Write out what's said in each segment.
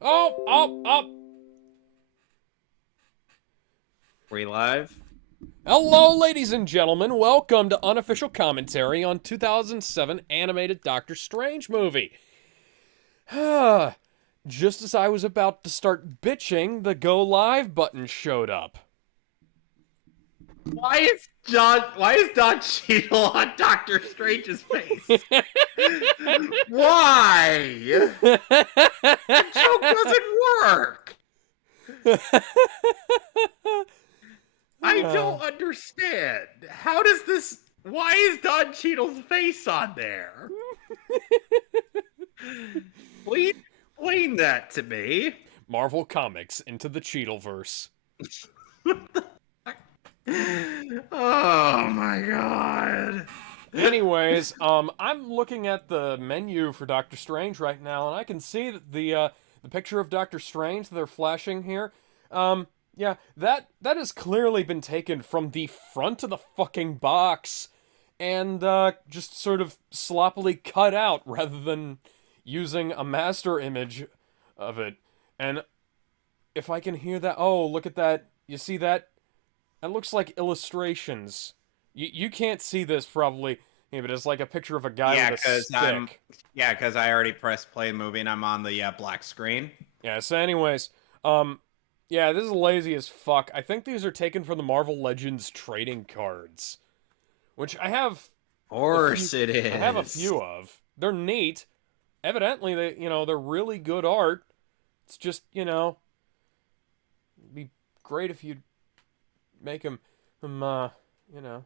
Oh, oh, oh. We live? Hello, ladies and gentlemen. Welcome to Unofficial Commentary on 2007 animated Doctor Strange movie. Just as I was about to start bitching, the Go Live button showed up. Why is Don Cheadle on Doctor Strange's face? Why? That joke doesn't work. I don't understand. How does this why is Don Cheadle's face on there? Please explain that to me. Marvel Comics into the Cheadleverse. Oh my god. Anyways, I'm looking at the menu for Doctor Strange right now, and I can see that the picture of Doctor Strange they're flashing here. Yeah, that has clearly been taken from the front of the fucking box, and just sort of sloppily cut out rather than using a master image of it. And if I can hear that, oh, look at that! You see that? It looks like illustrations. You can't see this probably, yeah, but it's like a picture of a guy Yeah, with a cuz I'm stick. yeah, cuz I already pressed play movie and I'm on the black screen. Yeah, so anyways, yeah, this is lazy as fuck. I think these are taken from the Marvel Legends trading cards, which Of a few course it I have a is. few of. They're neat. Evidently they're really good art. It's just, it'd be great if you'd make them you know,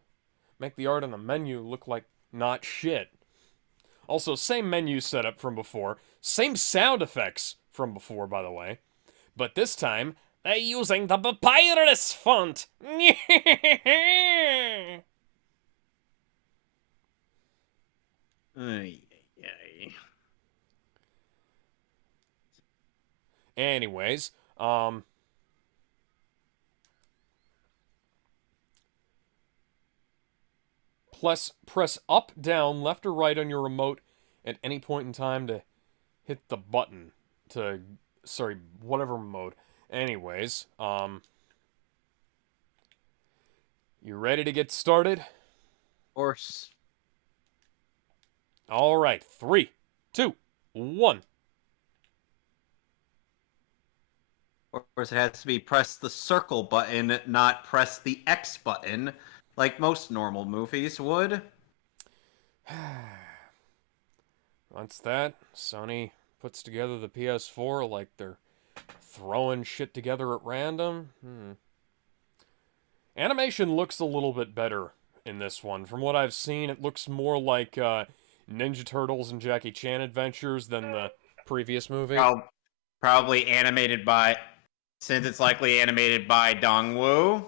make the art on the menu look like not shit. Also, same menu setup from before, same sound effects from before, by the way, but this time they're using the papyrus font. Ay, ay. Anyways, press up, down, left, or right on your remote at any point in time to hit the button to, sorry, whatever mode. Anyways, you ready to get started? Of course. All right, three, two, one. Of course, it has to be press the circle button, not press the X button, like most normal movies would. Once that, Sony puts together the PS4 like they're throwing shit together at random. Animation looks a little bit better in this one. From what I've seen, it looks more like Ninja Turtles and Jackie Chan Adventures than the previous movie. Probably animated by, since it's likely animated by Dongwoo.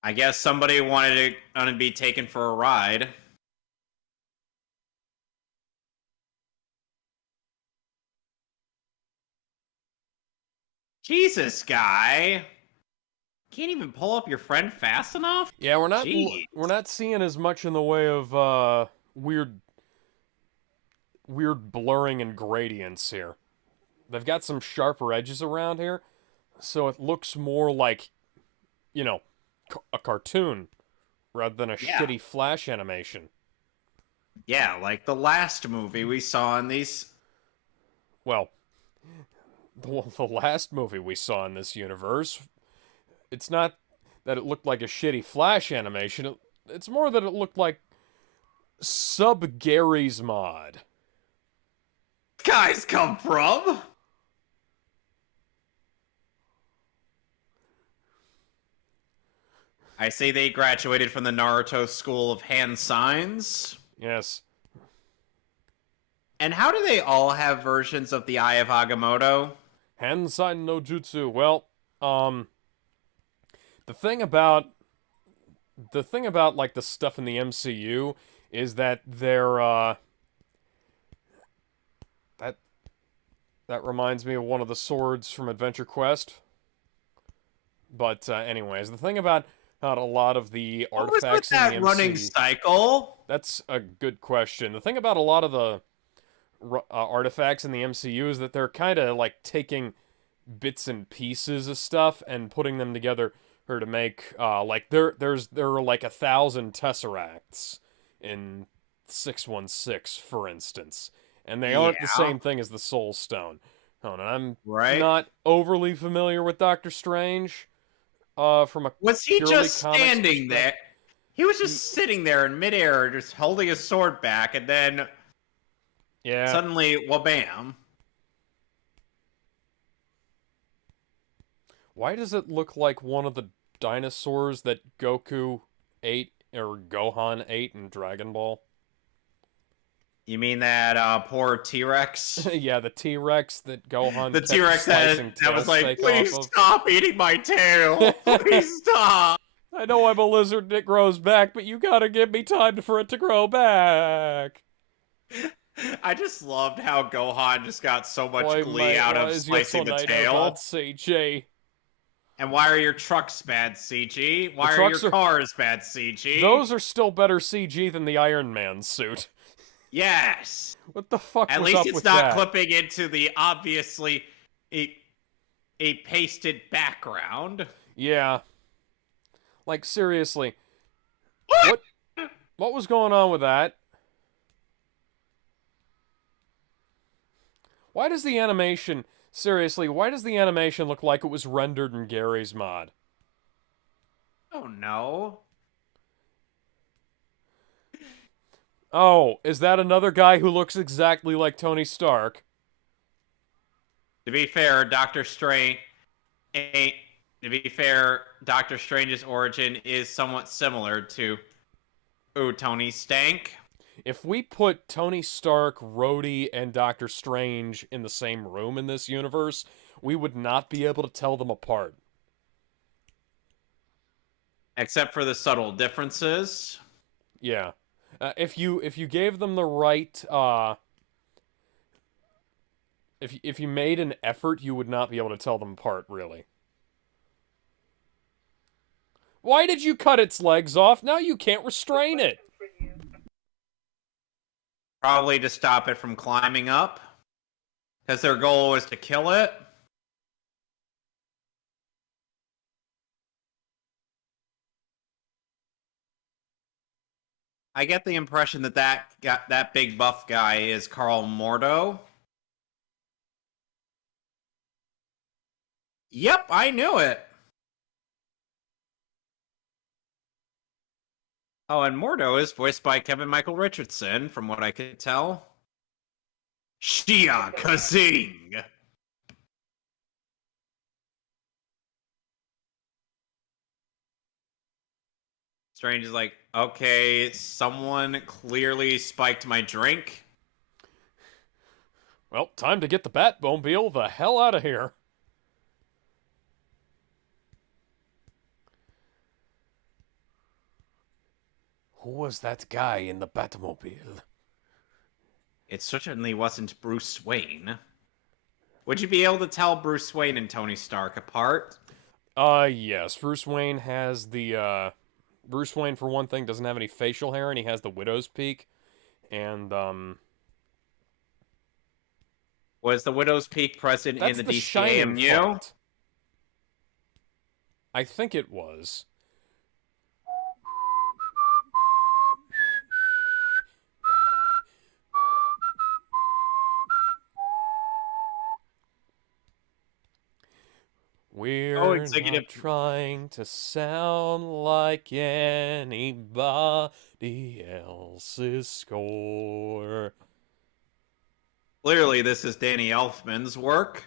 I guess somebody wanted to be taken for a ride. Jesus, guy. Can't even pull up your friend fast enough? Yeah, Jeez. we're not seeing as much in the way of weird blurring and gradients here. They've got some sharper edges around here, so it looks more like, you know, a cartoon rather than a Yeah. shitty flash animation. Yeah, like the last movie we saw in these. Well, the last movie we saw in this universe, it's not that it looked like a shitty flash animation. It's more that it looked like Sub Gary's mod. Guys come from? I see they graduated from the Naruto School of Hand Signs. Yes. And how do they all have versions of the Eye of Agamotto? Hansan no Jutsu. Well, the thing about like the stuff in the MCU is that they're that that reminds me of one of the swords from Adventure Quest. But anyways, the thing about a lot of the What was with artifacts in the that running MC. cycle? That's a good question. The thing about a lot of the artifacts in the MCU is that they're kind of like taking bits and pieces of stuff and putting them together to make like there are like 1,000 tesseracts in 616, for instance, and they aren't the Yeah, same thing as the Soul Stone. Oh, and I'm right. not overly familiar with Doctor Strange from a Was he purely just comics standing perspective. there? He was just sitting there in midair, just holding his sword back, and then Yeah. suddenly, wabam. Why does it look like one of the dinosaurs that Goku ate or Gohan ate in Dragon Ball? You mean that poor T-Rex? Yeah, the T-Rex that Gohan The kept T-Rex that, slicing that tail was like, steak off please of. stop eating my tail. Please stop. I know I'm a lizard that grows back, but you gotta give me time for it to grow back. I just loved how Gohan just got so much Why, glee mate, out why of is your slicing the tornado bad, tail. CG? And why are your trucks bad, CG? The Why are your trucks are... cars bad, CG? Those are still better CG than the Iron Man suit. Yes. What the fuck At was least up it's with not that? clipping into the obviously a, a pasted background. Yeah. Like, seriously. What what was going on with that? Why does the animation... Seriously, why does the animation look like it was rendered in Gary's mod? Oh no. Oh, is that another guy who looks exactly like Tony Stark? To be fair, Doctor Strange ain't. To be fair, Doctor Strange's origin is somewhat similar to Tony Stank. If we put Tony Stark, Rhodey, and Doctor Strange in the same room in this universe, we would not be able to tell them apart. Except for the subtle differences. Yeah. If you gave them the right if you made an effort, you would not be able to tell them apart, really. Why did you cut its legs off? Now you can't restrain it. Probably to stop it from climbing up. Because their goal was to kill it. I get the impression that that big buff guy is Carl Mordo. Yep, I knew it. Oh, and Mordo is voiced by Kevin Michael Richardson, from what I could tell. Shia Kazing. Strange is like, okay, someone clearly spiked my drink. Well, time to get the Batmobile the hell out of here. Who was that guy in the Batmobile? It certainly wasn't Bruce Wayne. Would you be able to tell Bruce Wayne and Tony Stark apart? Yes. Bruce Wayne, for one thing, doesn't have any facial hair, and he has the widow's peak. And, Was the Widow's Peak present in that's the the shining DCAMU? font. I think it was. Oh, We're executive. not trying to sound like anybody else's score. Clearly, this is Danny Elfman's work.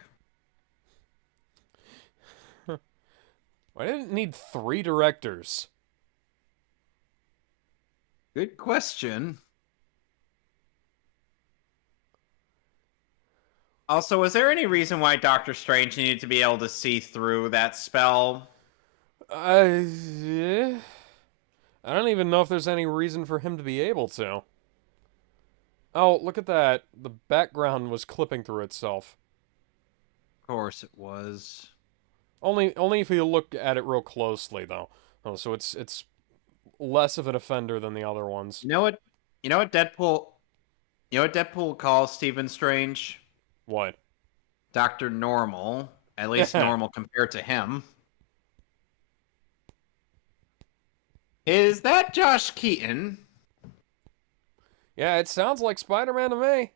Why didn't it need 3 directors? Good question. Also, is there any reason why Doctor Strange needed to be able to see through that spell? I don't even know if there's any reason for him to be able to. Oh, look at that. The background was clipping through itself. Of course it was. Only if you look at it real closely, though. Oh, so it's less of an offender than the other ones. You know what? You know what Deadpool? You know what Deadpool calls Stephen Strange? What? Doctor Normal. At least Yeah, normal compared to him. Is that Josh Keaton? yeah. It sounds like Spider-Man to me.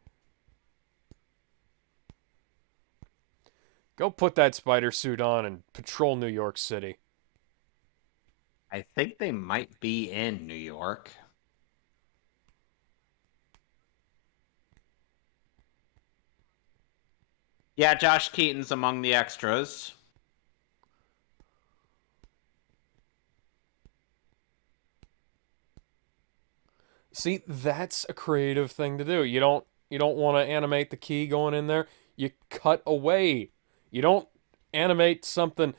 Go put that spider suit on and patrol New York City. I think they might be in New York. Yeah, Josh Keaton's among the extras. See, that's a creative thing to do. You don't want to animate the key going in there. You cut away. You don't animate something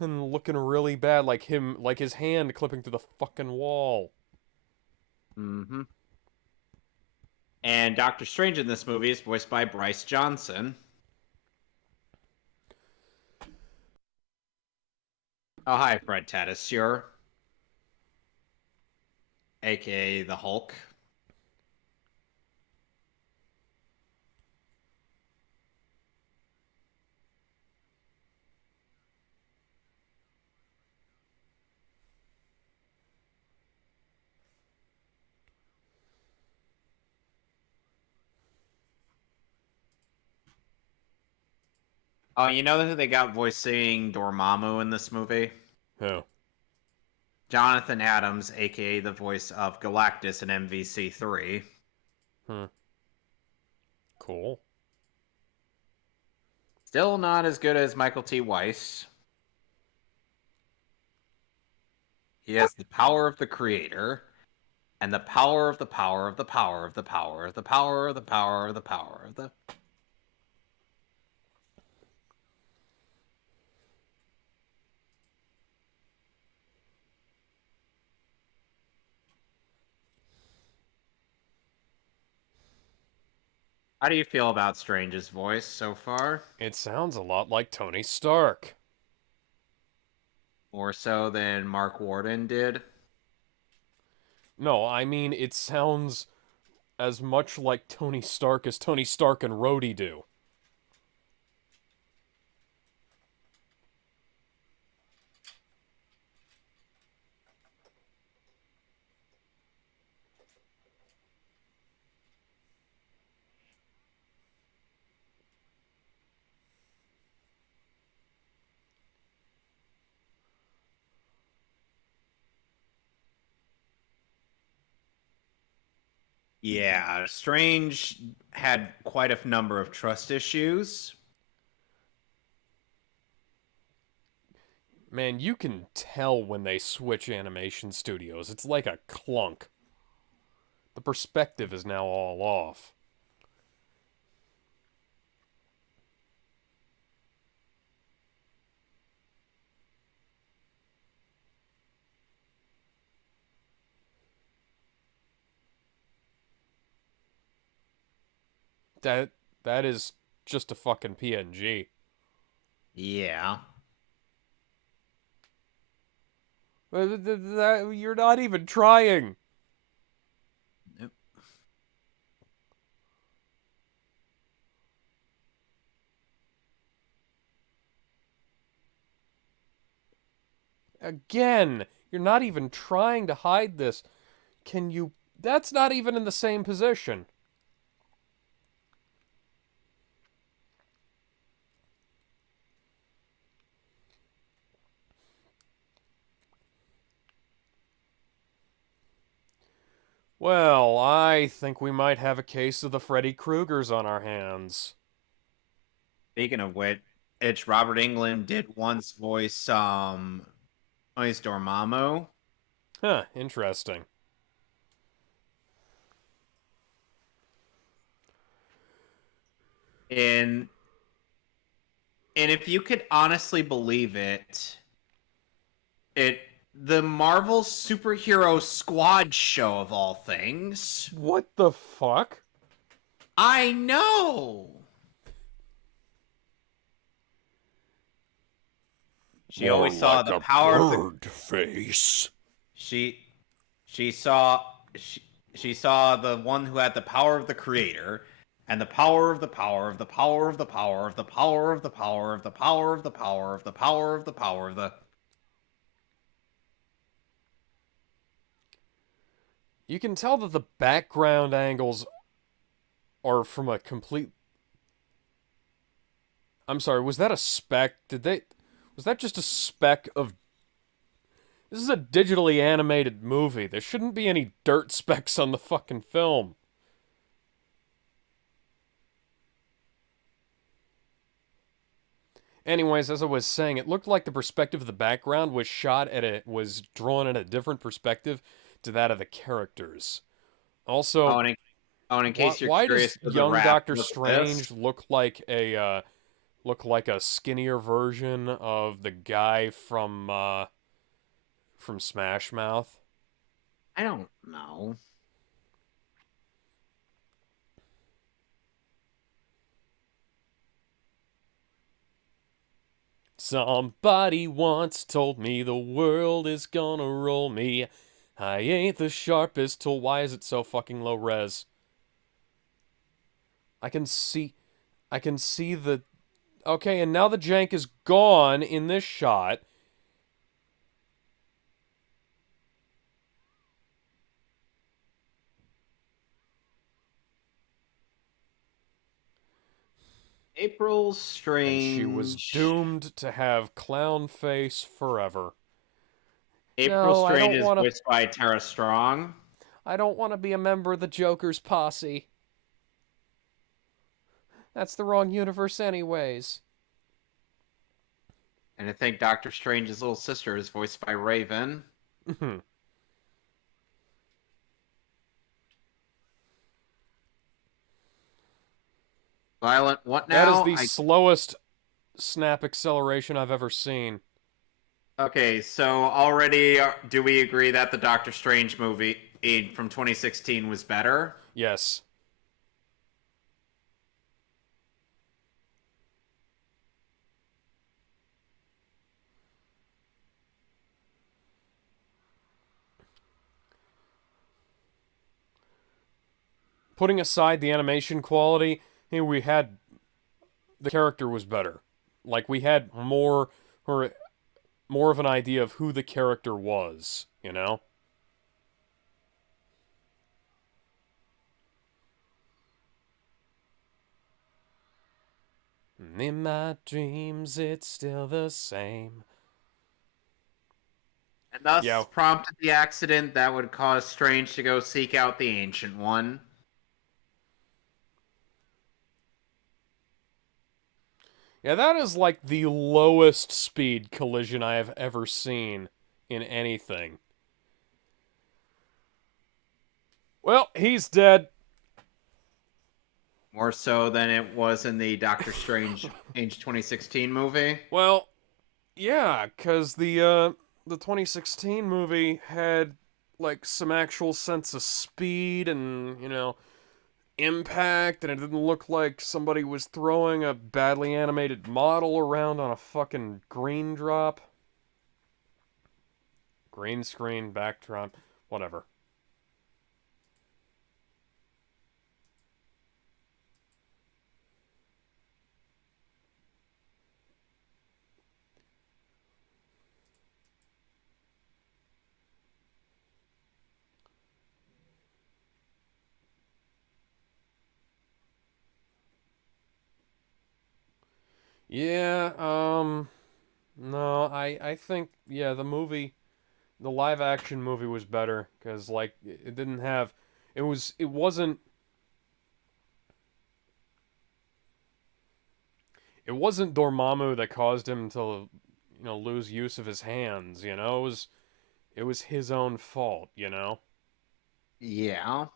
and looking really bad like him like his hand clipping through the fucking wall. Mm-hmm. And Doctor Strange in this movie is voiced by Bryce Johnson. Oh, hi, Fred Tatasciore, aka the Hulk. Oh, you know who they got voicing Dormammu in this movie? Oh. Jonathan Adams, aka the voice of Galactus in MVC3. Hmm. Cool. Still not as good as Michael T. Weiss. He has the power of the creator and the power of the power of the power of the power of the power of the power of the power of the. How do you feel about Strange's voice so far? It sounds a lot like Tony Stark. More so than Mark Warden did? No, I mean it sounds as much like Tony Stark as Tony Stark and Rhodey do. Yeah, Strange had quite a number of trust issues. Man, you can tell when they switch animation studios. It's like a clunk. The perspective is now all off. That that is just a fucking PNG. Yeah. You're not even trying. Yep. Again, you're not even trying to hide this. Can you? That's not even in the same position. Well, I think we might have a case of the Freddy Kruegers on our hands. Speaking of which, it's Robert Englund did once voice Dormammu. Huh, interesting. And if you could honestly believe it, the Marvel Superhero Squad show of all things. What the fuck? I know. She More always saw like the a power of the bird face. she she saw she saw the one who had the power of the creator and the power of the power of the power of the power of the power of the power of the power of the power of the power of the power of the You can tell that the background angles are from a complete. I'm sorry, was that a spec? Did they. Was that just a spec of. This is a digitally animated movie. There shouldn't be any dirt specks on the fucking film. Anyways, as I was saying, it looked like the perspective of the background was was drawn in a different perspective to that of the characters. oh, Also, and in, oh, and in why case you're why does curious for the young rap, Doctor look at this. Strange look like a skinnier version of the guy from Smash Mouth? I don't know. Somebody once told me the world is gonna roll me. I ain't the sharpest tool. Why is it so fucking low res? I can see I can see the okay, and now the jank is gone in this shot. April And she was Strange. doomed to have clown face forever. April No, Strange is voiced by Tara Strong. I don't want to be a member of the Joker's posse. That's the wrong universe anyways. And I think Doctor Strange's little sister is voiced by Raven. Violent, what That is now? the slowest snap acceleration I've ever seen. Okay, so already do we agree that the Doctor Strange movie from 2016 was better? Yes. Putting aside the animation quality, here we had the character was better. Like we had or more of an idea of who the character was, you know? In my dreams, it's still the same. And thus Yeah, prompted the accident that would cause Strange to go seek out the Ancient One. yeah, that is like the lowest speed collision I have ever seen in anything. Well, he's dead. More so than it was in the Doctor Strange Age 2016 movie. Well, yeah, cuz the 2016 movie had like some actual sense of speed and, impact, and it didn't look like somebody was throwing a badly animated model around on a fucking green drop. Green screen, backdrop, whatever. Yeah, no, I think, yeah, the live action movie was better, because, like, it didn't have, it wasn't Dormammu that caused him to, lose use of his hands, it was his own fault, you know? Yeah.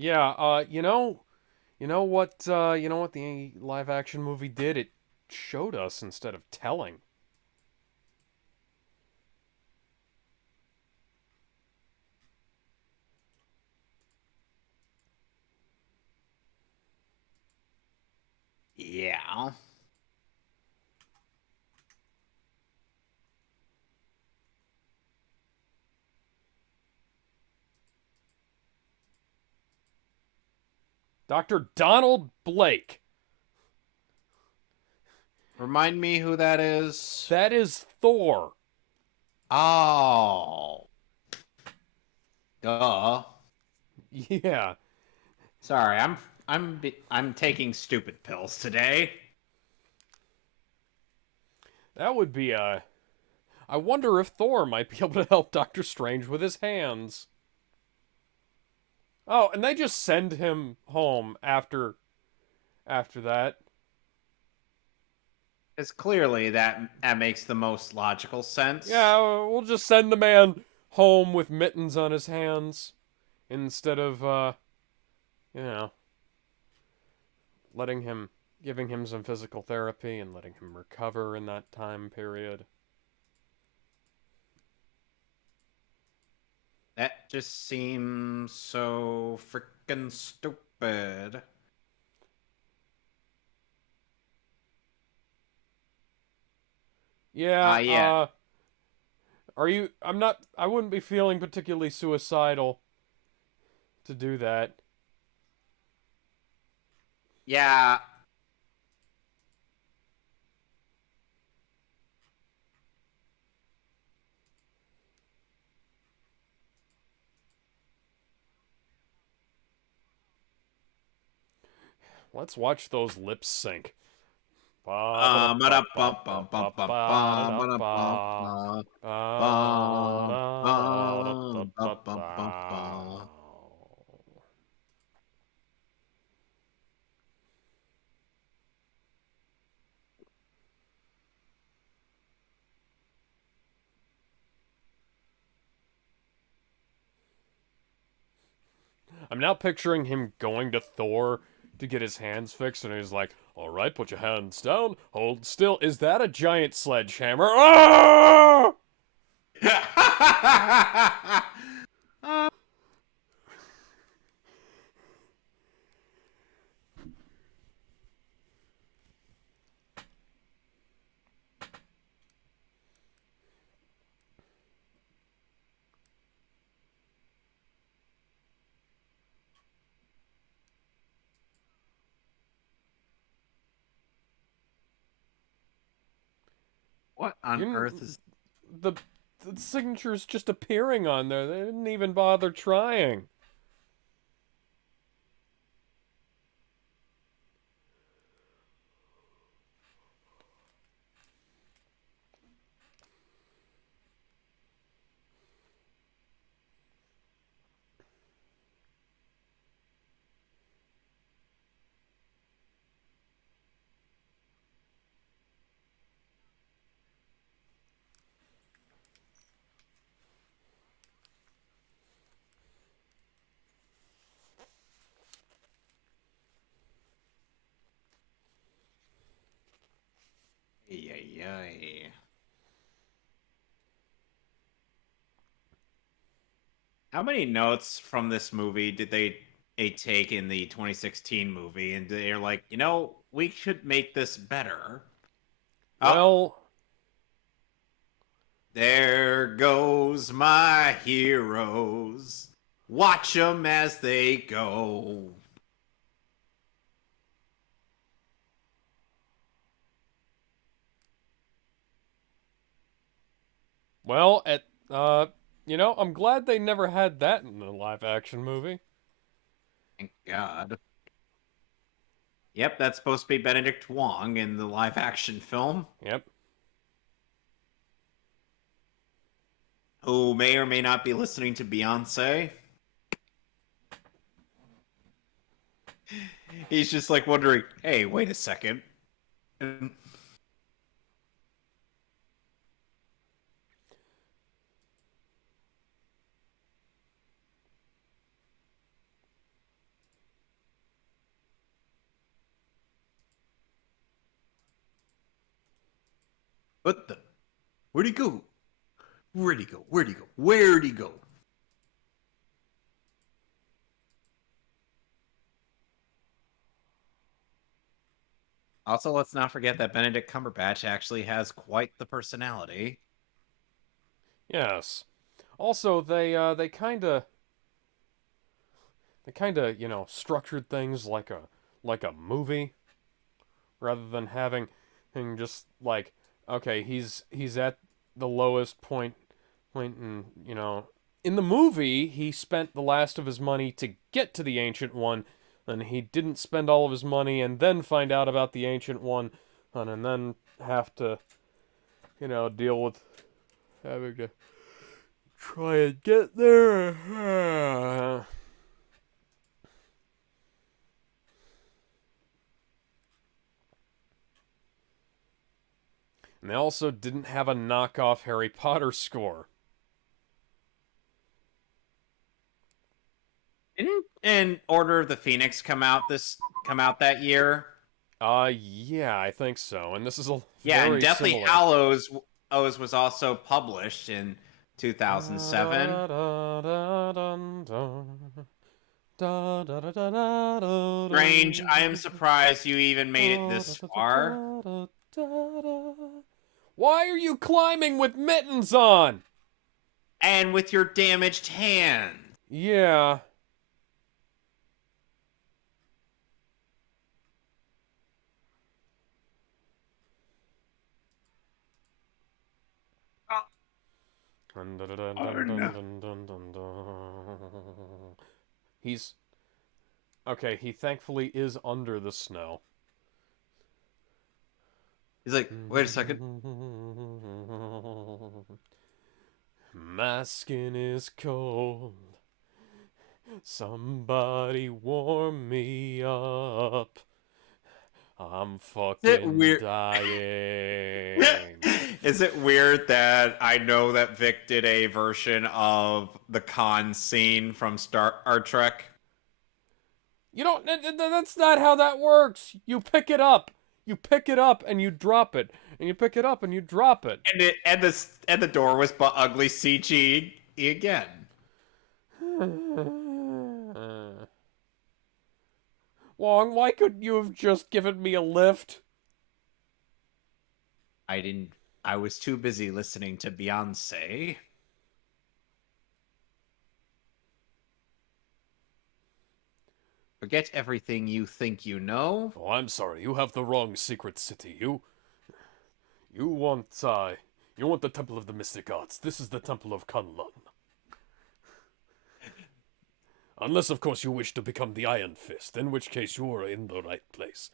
Yeah, you know what the live action movie did? It showed us instead of telling. Yeah. Dr. Donald Blake. Remind me who that is. That is Thor. Oh. Duh. Yeah, Sorry, I'm taking stupid pills today. that would be a. I wonder if Thor might be able to help Doctor Strange with his hands. Oh, and they just send him home after that. Because clearly that makes the most logical sense. Yeah, we'll just send the man home with mittens on his hands instead of you know, letting him giving him some physical therapy and letting him recover in that time period. That just seems so freaking stupid. Yeah, Yeah. are you I wouldn't be feeling particularly suicidal to do that. Yeah. Let's watch those lips sync. Ba-da-ba-ba-ba-ba-ba-da-da-ba. Ba, ba, ba, ba, ba, ba. I'm now picturing him going to Thor to get his hands fixed, and he's like, "All right, put your hands down, hold still." Is that a giant sledgehammer? Ah! What on You earth is the the signature's just appearing on there. They didn't even bother trying. Ay, ay, ay. How many notes from this movie did they take in the 2016 movie and they're like, we should make this better. Oh, Well, there goes my heroes. Watch them as they go. at I'm glad they never had that in the live action movie. Thank God. Yep, that's supposed to be Benedict Wong in the live action film, Yep. who may or may not be listening to Beyonce. He's just like wondering, hey, wait a second. What the? Where'd he go? Where'd he go? Where'd he go? Where'd he go? Also, let's not forget that Benedict Cumberbatch actually has quite the personality. Yes. Also, they kind of structured things like a movie rather than having just like, okay, he's at the lowest point in the movie he spent the last of his money to get to the Ancient One, and he didn't spend all of his money and then find out about the Ancient One, and then have to deal with having to try and get there. And they also didn't have a knockoff Harry Potter score. Didn't an Order of the Phoenix come out that year? Yeah, I think so. And this is a Yeah, and very Deathly similar. Hallows was also published in 2007. Strange, I am surprised you even made it this far. Why are you climbing with mittens on? And with your damaged hand. Yeah. Oh no. He's okay. He thankfully is under the snow. He's like, wait a second. My skin is cold. Somebody warm me up. I'm Is it fucking weird? dying. Is it weird that I know that Vic did a version of the con scene from Star Trek? You don't. That's not how that works. You pick it up. You pick it up and you drop it, and you pick it up and you drop it. And the door was but ugly CG again. Wong, why couldn't you have just given me a lift? I didn't. I was too busy listening to Beyonce. Forget everything you think you know. Oh, I'm sorry. You have the wrong secret city. You want the Temple of the Mystic Arts. This is the Temple of Kunlun. Unless, of course, you wish to become the Iron Fist, in which case you are in the right place.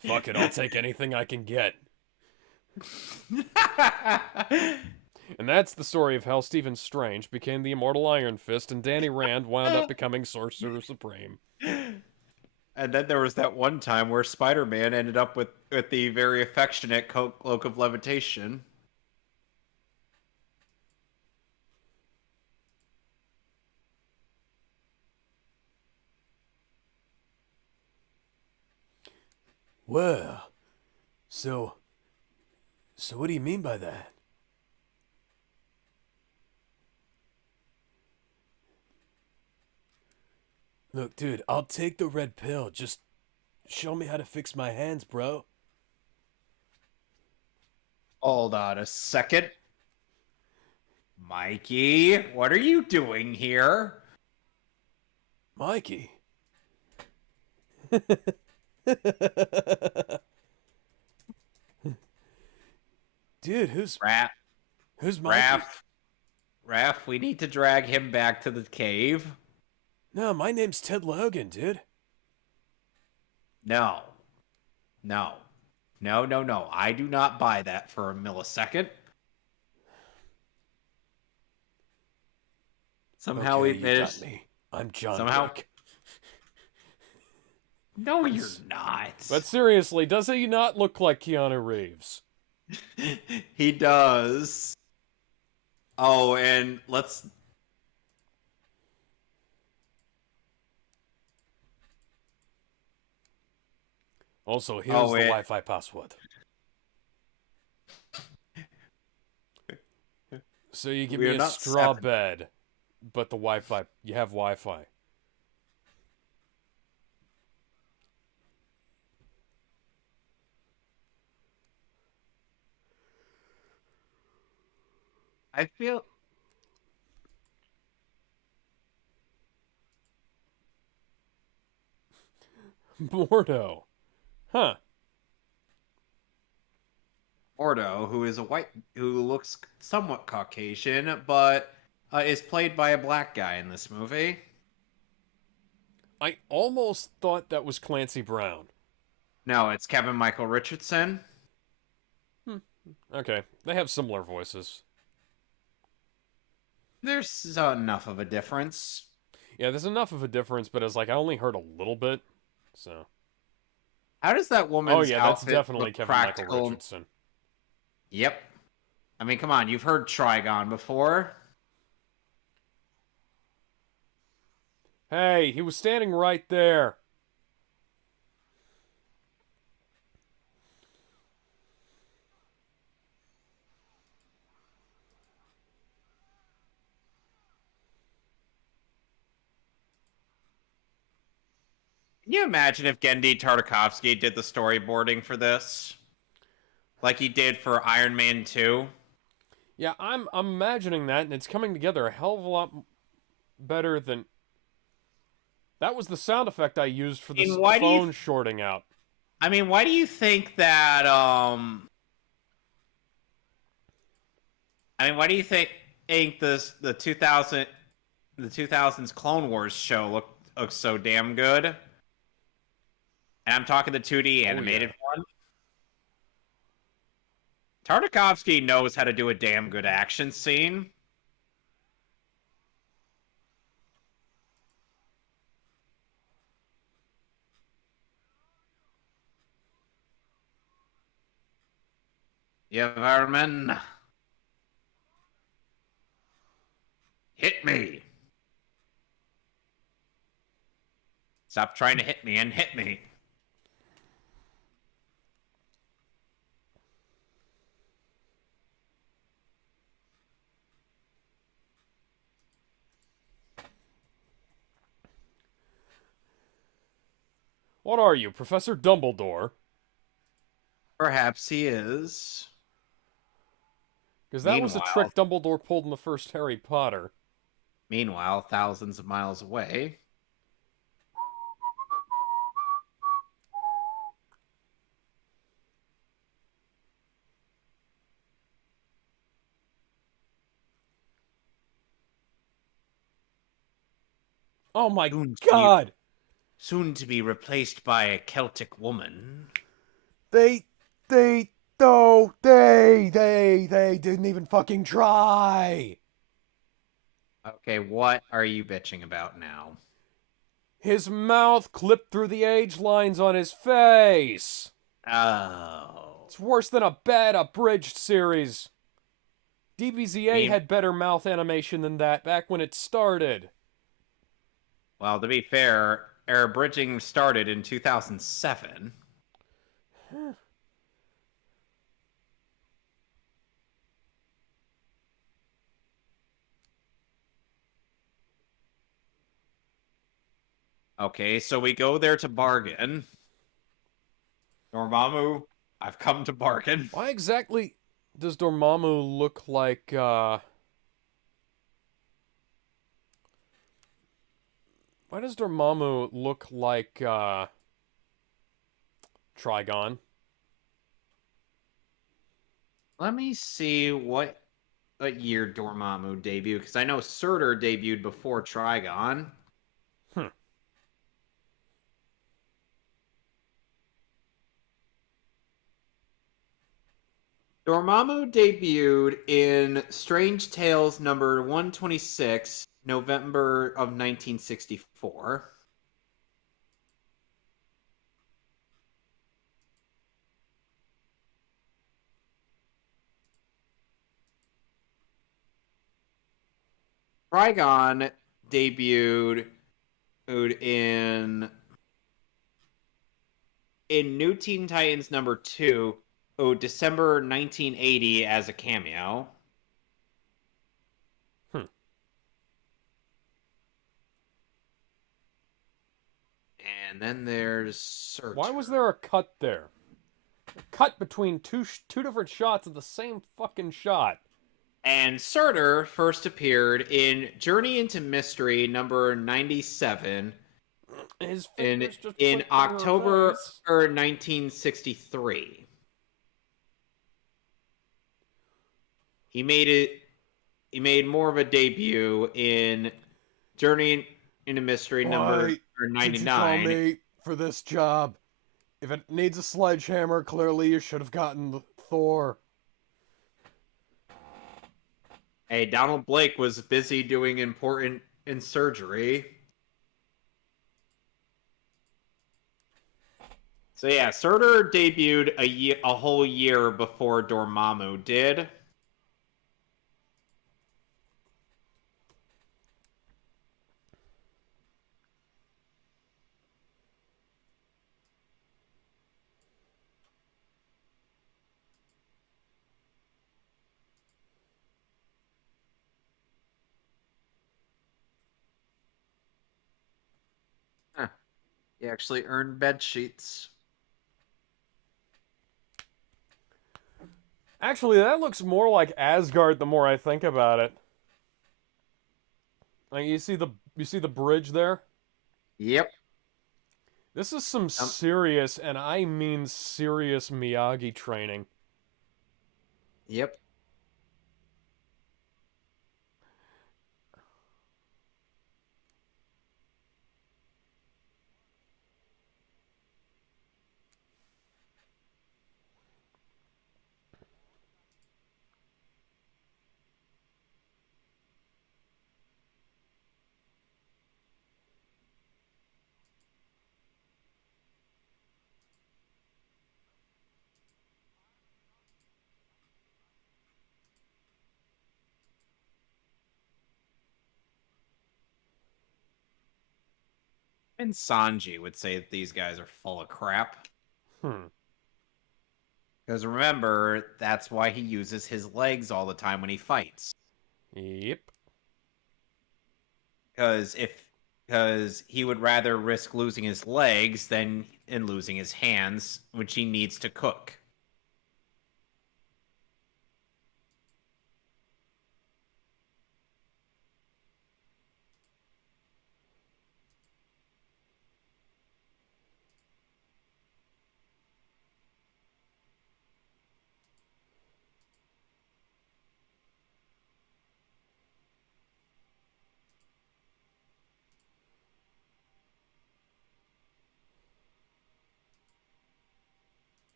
Fuck it, I'll take anything I can get. And that's the story of how Stephen Strange became the immortal Iron Fist, and Danny Rand wound up becoming Sorcerer Supreme. And then there was that one time where Spider-Man ended up with the very affectionate Cloak of Levitation. Well, so what do you mean by that? Look, dude, I'll take the red pill. Just show me how to fix my hands, bro. Hold on a second. Mikey, what are you doing here? Mikey. Dude, who's Mikey? Raph, we need to drag him back to the cave. No, my name's Ted Logan, dude. No. No. No, no, no. I do not buy that for a millisecond. Somehow Okay, we you got finished. me. I'm John Somehow. Wick. No, you're not. But seriously, does he not look like Keanu Reeves? He does. Oh, and let's. Also, here's Oh, the it. Wi-Fi password. So you give We me are a not straw seven. bed, but the Wi-Fi, you have Wi-Fi. I feel Mordo. Huh. Ordo, who is a white, who looks somewhat Caucasian, but is played by a black guy in this movie. I almost thought that was Clancy Brown. No, it's Kevin Michael Richardson. Hmm. Okay, they have similar voices. There's enough of a difference. Yeah, there's enough of a difference, but it's like I only heard a little bit. So. How does that Oh woman's yeah, that's outfit definitely look Kevin Michael practical? Richardson. Yep. I mean, come on, you've heard Trigon before. Hey, he was standing right there. Can you imagine if Gendy Tartakovsky did the storyboarding for this? Like he did for Iron Man 2? Yeah, I'm imagining that, and it's coming together a hell of a lot better than. That was the sound effect I used for And this why do you phone shorting out. I mean, why do you think that why do you think this the 2000s Clone Wars show looks so damn good? And I'm talking the 2D Oh yeah. animated one. Tartakovsky knows how to do a damn good action scene. You vermin. Hit me. Stop trying to hit me and hit me. What are you, Professor Dumbledore? Perhaps he is. Because that was a Meanwhile, trick Dumbledore pulled in the first Harry Potter. meanwhile, thousands of miles away. Oh my Soon to be god! soon to be replaced by a Celtic woman. They, they, no, they didn't even fucking try! Okay, what are you bitching about now? His mouth clipped through the age lines on his face! Oh. It's worse than a bad abridged series. DBZA Me had better mouth animation than that back when it started. Well, to be fair, air bridging started in 2007. Okay, so we go there to bargain. Dormammu, I've come to bargain. Why exactly does Dormammu look like, Why does Dormammu look like, Trigon? Let me see what year Dormammu debuted, because I know Surtur debuted before Trigon. Hmm. Dormammu debuted in Strange Tales number 126, November of 1964. Trigon debuted in New Teen Titans number 2, December 1980 as a cameo. And then there's Why was Surtur. there a cut there? A cut between two different shots of the same fucking shot. And Surtur first appeared in Journey into Mystery number 97 His in fingers just in clicked in her October face. or 1963. He made it. He made more of a debut in Journey into Mystery number Why did you call 99. me for this job? If it needs a sledgehammer, clearly you should have gotten Thor. Hey, Donald Blake was busy doing important in surgery. So yeah, Surtur debuted a whole year before Dormammu did. Huh. He actually earned bed sheets. Actually, that looks more like Asgard the more I think about it. Like you see the bridge there? Yep. This is some Um, serious, and I mean serious Miyagi training. yep. And Sanji would say that these guys are full of crap. Hmm. Because remember, that's why he uses his legs all the time when he fights. Yep. Because because he would rather risk losing his legs than in losing his hands, which he needs to cook.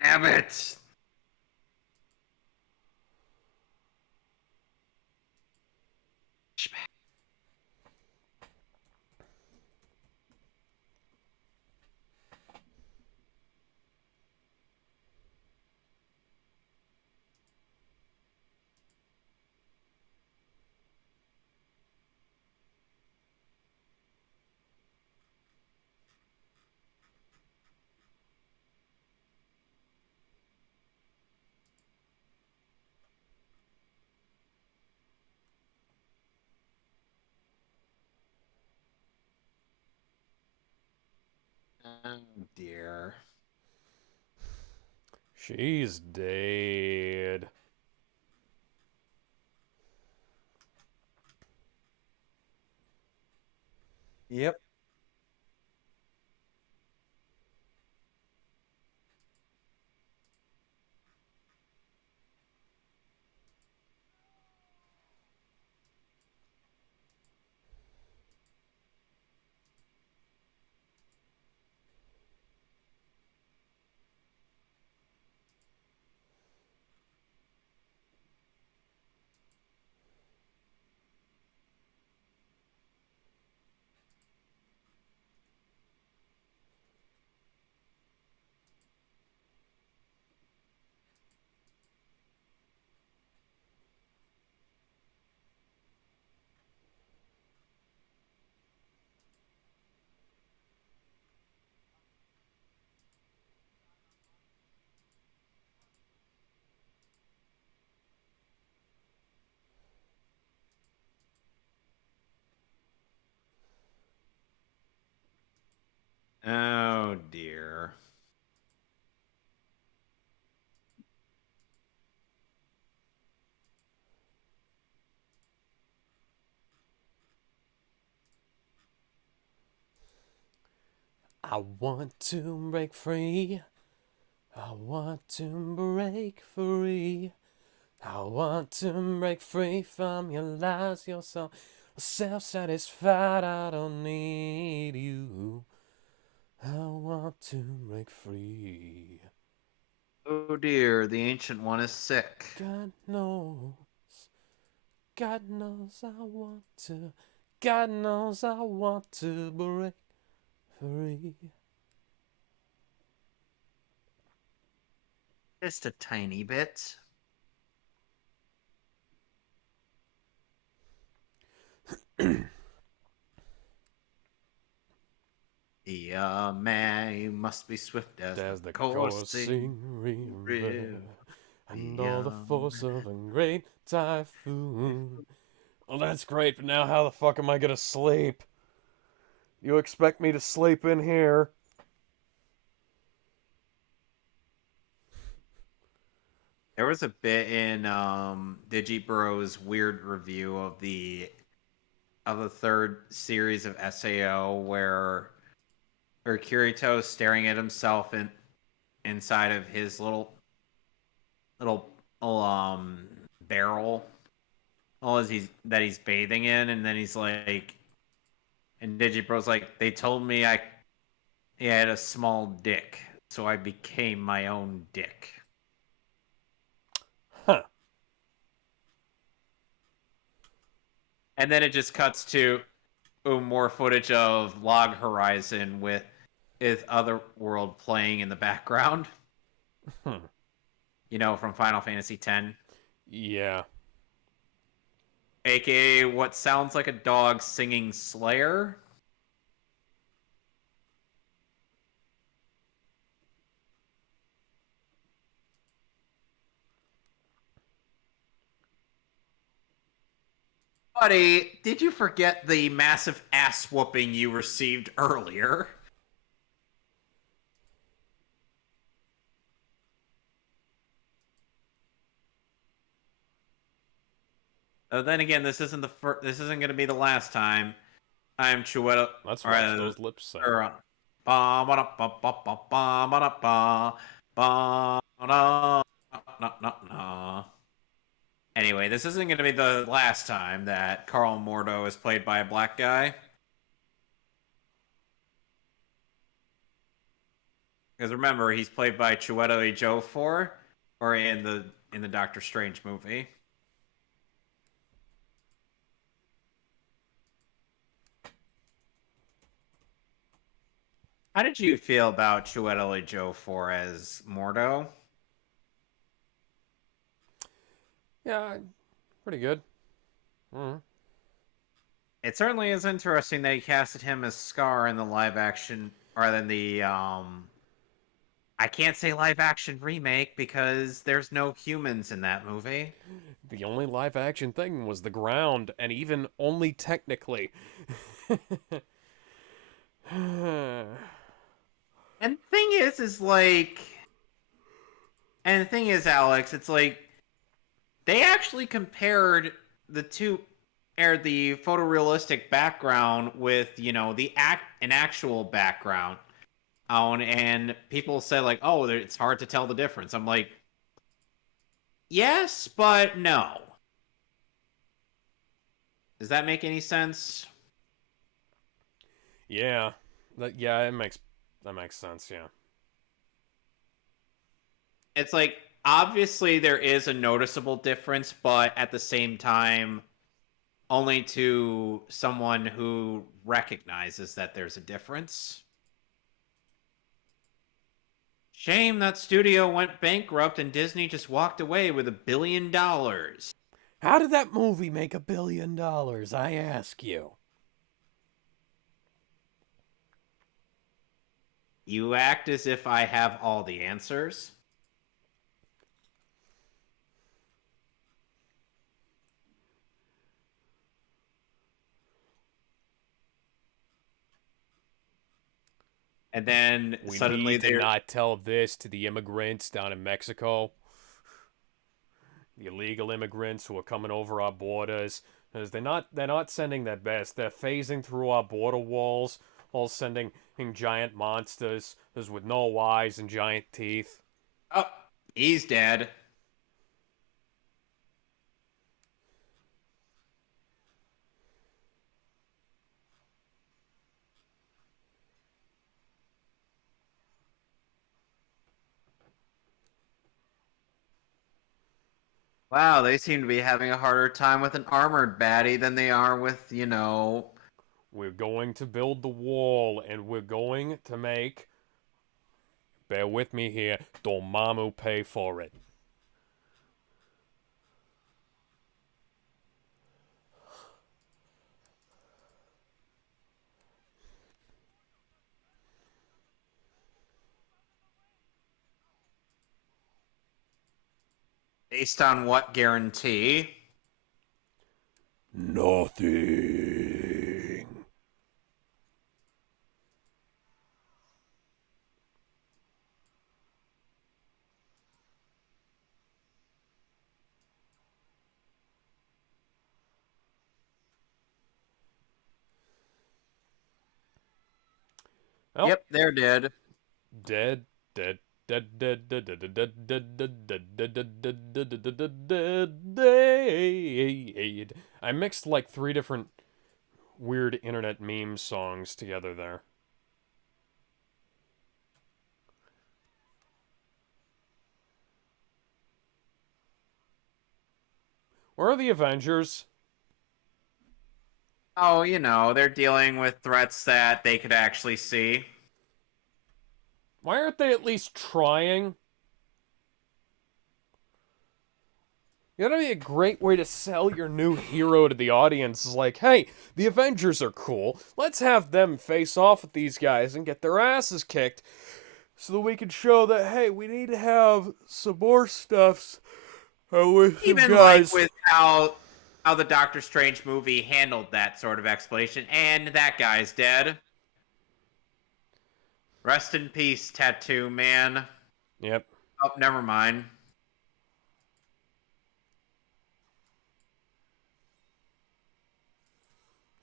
Damn it! Oh dear. She's dead. Yep. I want to break free. I want to break free. I want to break free from your lies. You're so self-satisfied. I don't need you. I want to break free. Oh dear, the Ancient One is sick. God knows. God knows I want to. God knows I want to break free. Just a tiny bit. Yeah, man, you must be swift as the There's the coursing coursing river river. and all the Yeah. force of a great typhoon. Well, that's great, but now how the fuck am I gonna sleep? You expect me to sleep in here? There was a bit in Digibro's weird review of the third series of SAO where Kirito's staring at himself inside of his little barrel as he's bathing in, and then he's like, and Digibro's like, they told me he had a small dick, so I became my own dick. Huh. And then it just cuts to more footage of Log Horizon with Otherworld playing in the background. Hmm. From Final Fantasy X. Yeah. AKA what sounds like a dog singing Slayer. Buddy, did you forget the massive ass whooping you received earlier? Then again, this isn't going to be the last time I'm Chueto. Let's watch those lips sing. Anyway, this isn't going to be the last time that Carl Mordo is played by a black guy. Because remember, he's played by Chiwetel Ejiofor, or in the Doctor Strange movie. How did you feel about Chiwetel Ejiofor as Mordo? Yeah, pretty good. Mm. It certainly is interesting that he casted him as Scar in the live action, rather than the I can't say live action remake because there's no humans in that movie. The only live action thing was the ground, and even only technically. And the thing is like, and the thing is, Alex, it's like they actually compared the two, or the photorealistic background with an actual background. And people say like, oh, it's hard to tell the difference. I'm like, yes, but no. Does that make any sense? Yeah, that makes sense. Yeah. It's like, obviously there is a noticeable difference, but at the same time, only to someone who recognizes that there's a difference. Shame that studio went bankrupt and Disney just walked away with $1 billion. How did that movie make $1 billion? I ask you. You act as if I have all the answers. And then We suddenly need to not tell this to the immigrants down in Mexico. The illegal immigrants who are coming over our borders. Because they're not sending their best. They're phasing through our border walls, all sending giant monsters, those with no eyes and giant teeth. Oh, he's dead. Wow, they seem to be having a harder time with an armored baddie than they are with, We're going to build the wall, and we're going to make. Bear with me here. Dormammu pay for it. based on what guarantee? Nothing. Well, Yep, they're dead. dead, dead, dead, dead, dead, dead, dead, dead, dead, dead, dead, dead, dead, dead, dead, dead, dead. I mixed like three different weird internet meme songs together there. Where are the Avengers? Oh, they're dealing with threats that they could actually see. Why aren't they at least trying? That'd be a great way to sell your new hero to the audience. Is like, hey, the Avengers are cool. Let's have them face off with these guys and get their asses kicked, so that we can show that hey, we need to have some more stuffs with some Even like guys. with how the Doctor Strange movie handled that sort of explanation, and that guy's dead. Rest in peace, Tattoo Man. Yep. Oh, never mind.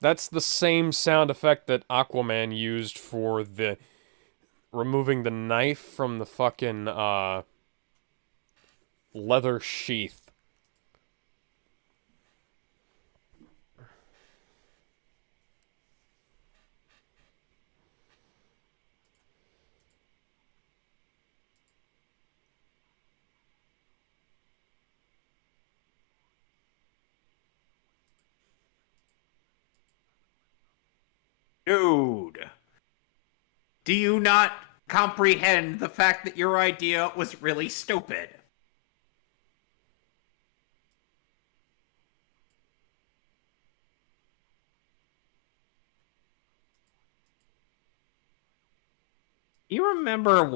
That's the same sound effect that Aquaman used for the removing the knife from the fucking leather sheath. Dude, do you not comprehend the fact that your idea was really stupid? You remember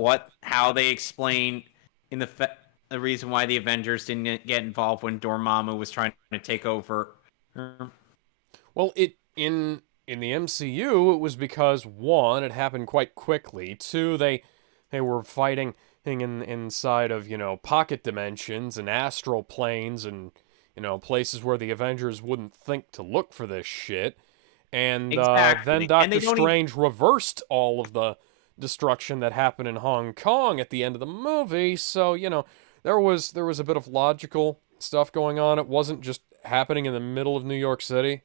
how they explained in the reason why the Avengers didn't get involved when Dormammu was trying to take over? Well, in the MCU, it was because one, it happened quite quickly. Two, they were fighting inside of pocket dimensions and astral planes and places where the Avengers wouldn't think to look for this shit. And then Exactly, and they Doctor don't even. Strange reversed all of the destruction that happened in Hong Kong at the end of the movie. So there was a bit of logical stuff going on. It wasn't just happening in the middle of New York City.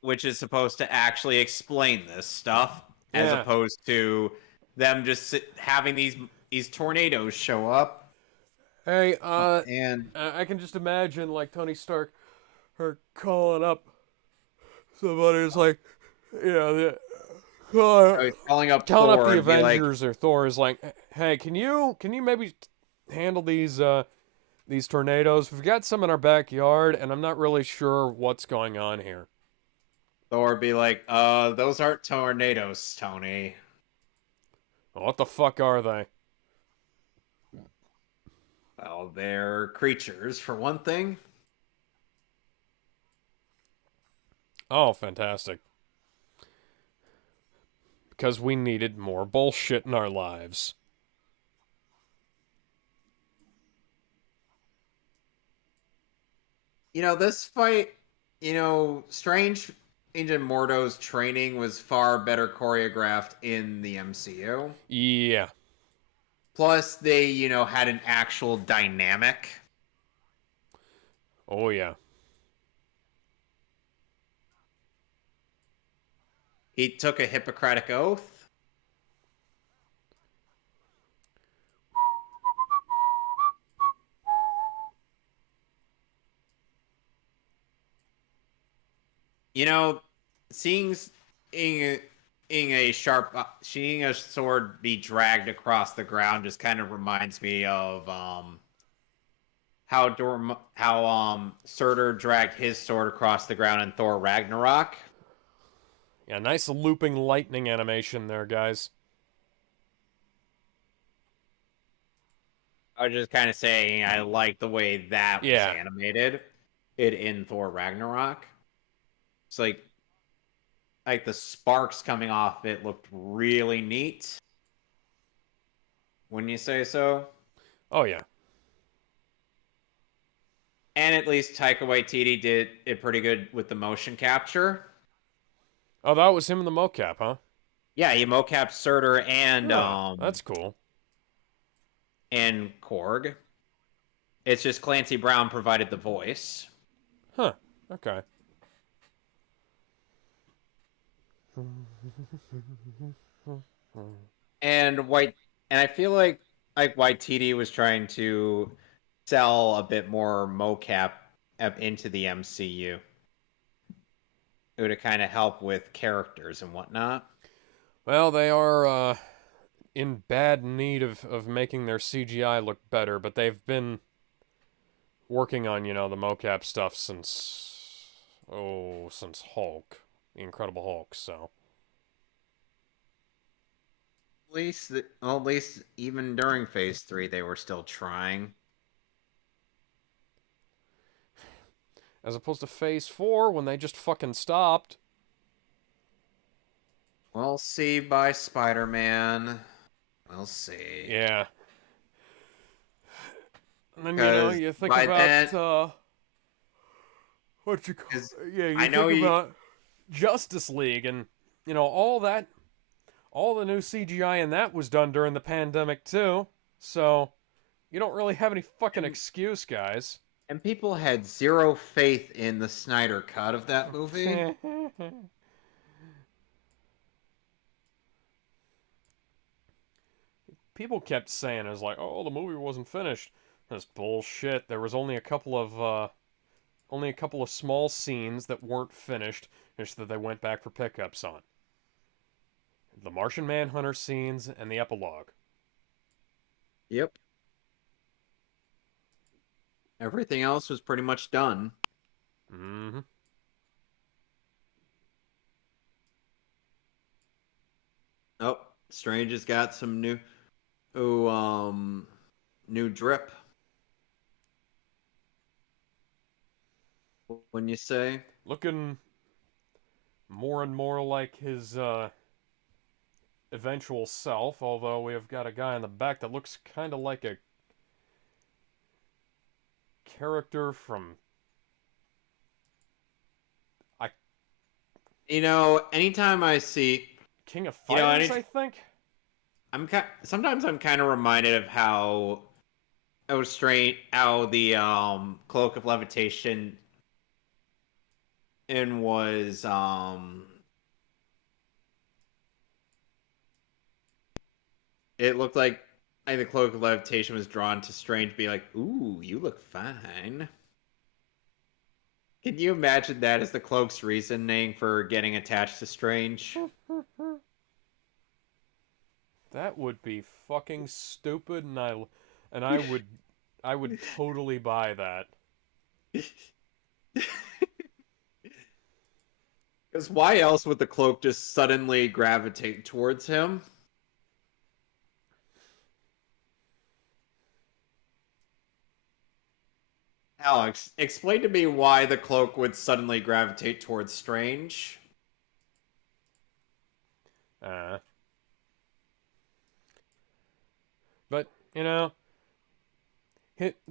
Which is supposed to actually explain this stuff, as Yeah. opposed to them just having these tornadoes show up. Hey, And I can just imagine like Tony Stark, her calling up somebody who's like, calling up calling up Thor the and be like, Avengers or Thor is like, hey, can you maybe handle these tornadoes? We've got some in our backyard, and I'm not really sure what's going on here. those aren't tornadoes, Tony. What the fuck are they? Well, they're creatures for one thing. Oh, fantastic. Because we needed more bullshit in our lives. This fight, Strange Agent Mordo's training was far better choreographed in the MCU. Yeah. Plus, they, had an actual dynamic. Oh, yeah. He took a Hippocratic oath. You know, seeing seeing seeing a sword be dragged across the ground just kind of reminds me of how Surtur dragged his sword across the ground in Thor Ragnarok. Yeah, nice looping lightning animation there, guys. I was just kind of saying I like the way that was Yeah. animated it in Thor Ragnarok. It's like the sparks coming off it looked really neat. Wouldn't you say so? Oh, yeah. And at least Taika Waititi did it pretty good with the motion capture. Oh, that was him in the mocap, huh? Yeah, he mocapped Surtur Oh, that's cool. and Korg. It's just Clancy Brown provided the voice. Huh. Okay. And I feel like Waititi was trying to sell a bit more mocap into the MCU. It would kind of help with characters and whatnot. Well, they are in bad need of making their CGI look better, but they've been working on, the mocap stuff since Hulk, the Incredible Hulk, so. At least even during Phase 3, they were still trying. As opposed to Phase 4 when they just fucking stopped. We'll see by Spider-Man. We'll see. Yeah. And then, Because you think by about, then, what you call, because yeah, you I know think you. about Justice League and, all the new CGI in that was done during the pandemic too. So, you don't really have any fucking excuse, guys. And people had zero faith in the Snyder cut of that movie. People kept saying it was like, "Oh, the movie wasn't finished." That's bullshit. There was only a couple of small scenes that weren't finished, just that they went back for pickups on. The Martian Manhunter scenes and the epilogue. Yep. Everything else was pretty much done. Mm-hmm. Oh, Strange has got some new drip. When you say, Looking more and more like his eventual self, although we have got a guy in the back that looks kind of like a character from I anytime I see, King of you know, Fighters, any, I think. sometimes I'm kind of reminded of how the cloak of levitation and was it looked like the cloak of levitation was drawn to Strange, be like, "Ooh, you look fine." Can you imagine that as the cloak's reasoning for getting attached to Strange? That would be fucking stupid, and I would totally buy that. Because why else would the cloak just suddenly gravitate towards him? Alex, explain to me why the cloak would suddenly gravitate towards Strange. Uh, but the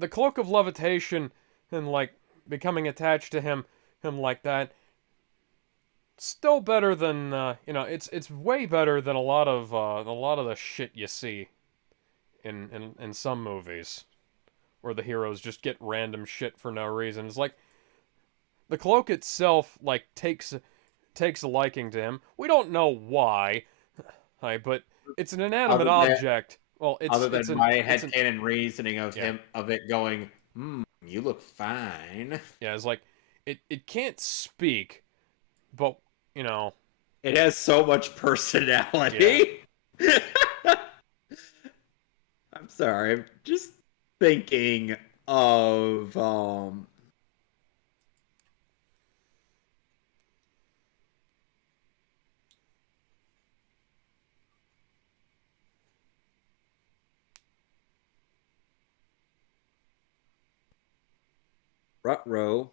cloak of levitation and like becoming attached to him like that. Still better than it's way better than a lot of the shit you see in some movies where the heroes just get random shit for no reason. It's like the cloak itself like takes a liking to him. We don't know why, but it's an inanimate Other than object. Well, other than my it's an headcanon reasoning of yeah. it going, you look fine. Yeah, it's like it can't speak, but you know, It has so much yeah. personality. I'm sorry. I'm just thinking of Rutro.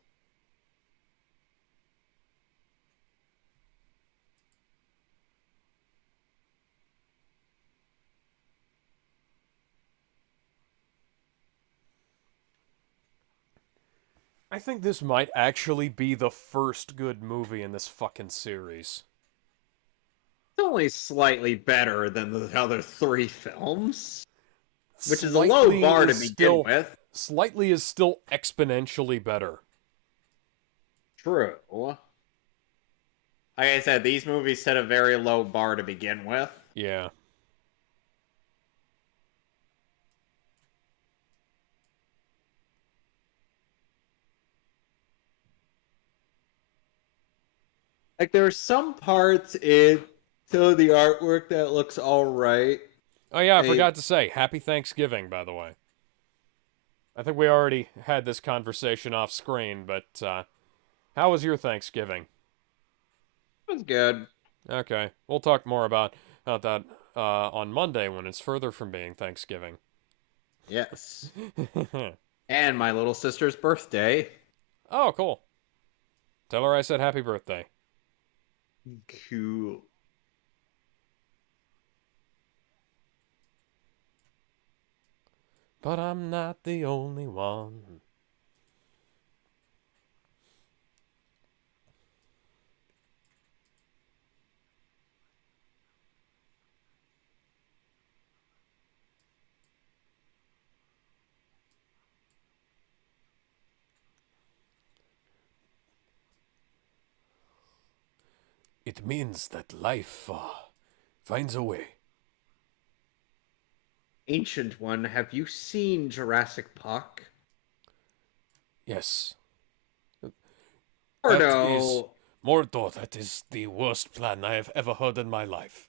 I think this might actually be the first good movie in this fucking series. It's only slightly better than the other three films, which is a low Slightly bar to is begin still with. slightly is still exponentially better. True. Like I said, these movies set a very low bar to begin with. Yeah. Like there are some parts in some of the artwork that looks all right. Oh yeah, I I forgot to say, Happy Thanksgiving, by the way. I think we already had this conversation off screen, but how was your Thanksgiving? it was good. Okay, we'll talk more about that on Monday when it's further from being Thanksgiving. Yes. And my little sister's birthday. Oh, cool. Tell her I said happy birthday. Cool. But I'm not the only one. It means that life finds a way. Ancient One, have you seen Jurassic Park? Yes, Or that is no? Mordor. That is the worst plan I have ever heard in my life.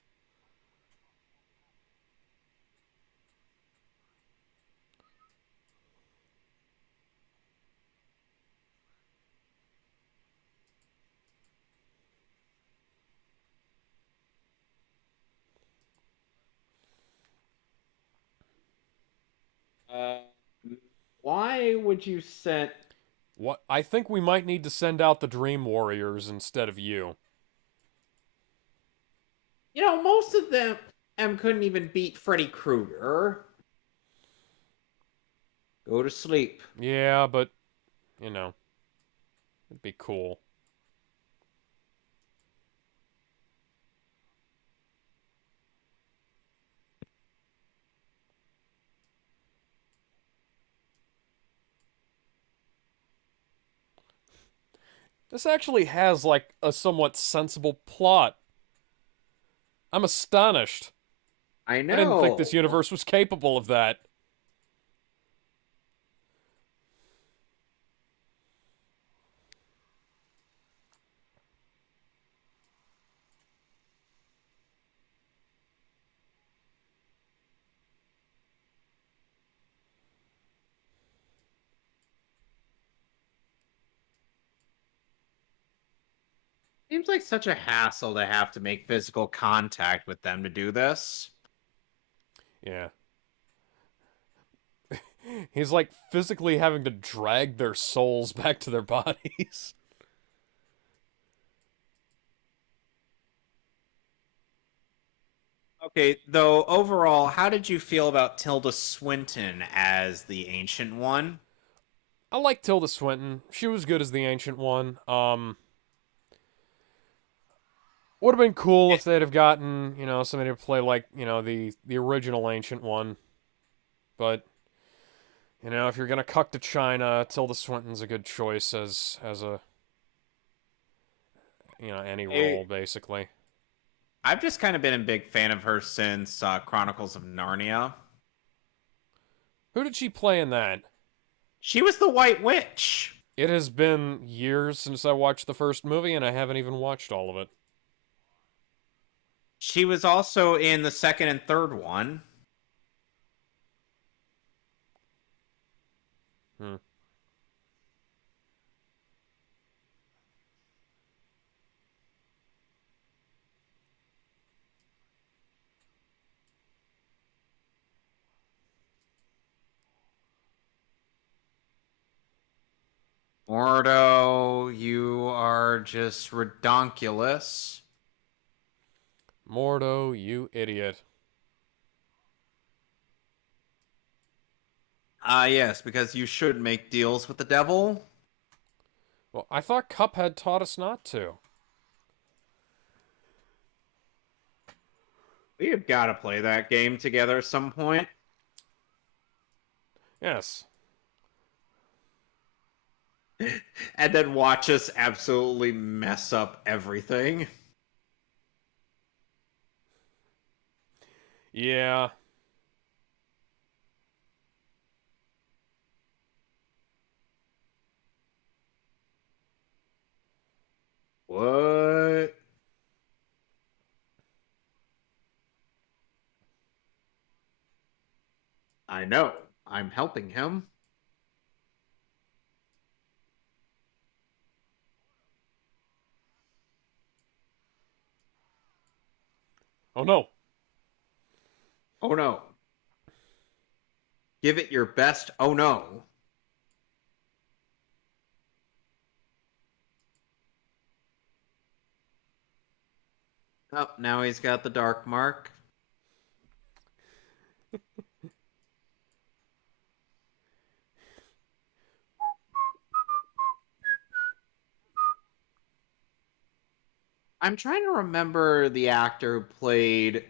Uh, why would you send? What I think we might need to send out the Dream Warriors instead of you. Most of them couldn't even beat Freddy Krueger. Go to sleep. Yeah, but you know, it'd be cool. This actually has like a somewhat sensible plot. I'm astonished. I I didn't think this know. universe was capable of that. Seems like such a hassle to have to make physical contact with them to do this. Yeah. He's like physically having to drag their souls back to their bodies. Okay, though overall, how did you feel about Tilda Swinton as the Ancient One? I like Tilda Swinton. She was good as the Ancient One. Would have been cool if they'd have gotten, somebody to play like, the original Ancient One. But, if you're gonna cuck to China, Tilda Swinton's a good choice as a, any role I- basically. I've just kind of been a big fan of her since Chronicles of Narnia. Who did she play in that? She was the White Witch. It has been years since I watched the first movie, and I haven't even watched all of it. She was also in the second and third one. Hmm. Mordo, you are just redonkulous. Mordo, you idiot. Yes, because you should make deals with the devil. Well, I thought Cuphead taught us not to. We have got to play that game together at some point. Yes. And then watch us absolutely mess up everything. Yeah. What? I know. I'm helping him. Oh no. Oh no. Give it your best. Oh no. Oh, now he's got the dark mark. I'm trying to remember the actor who played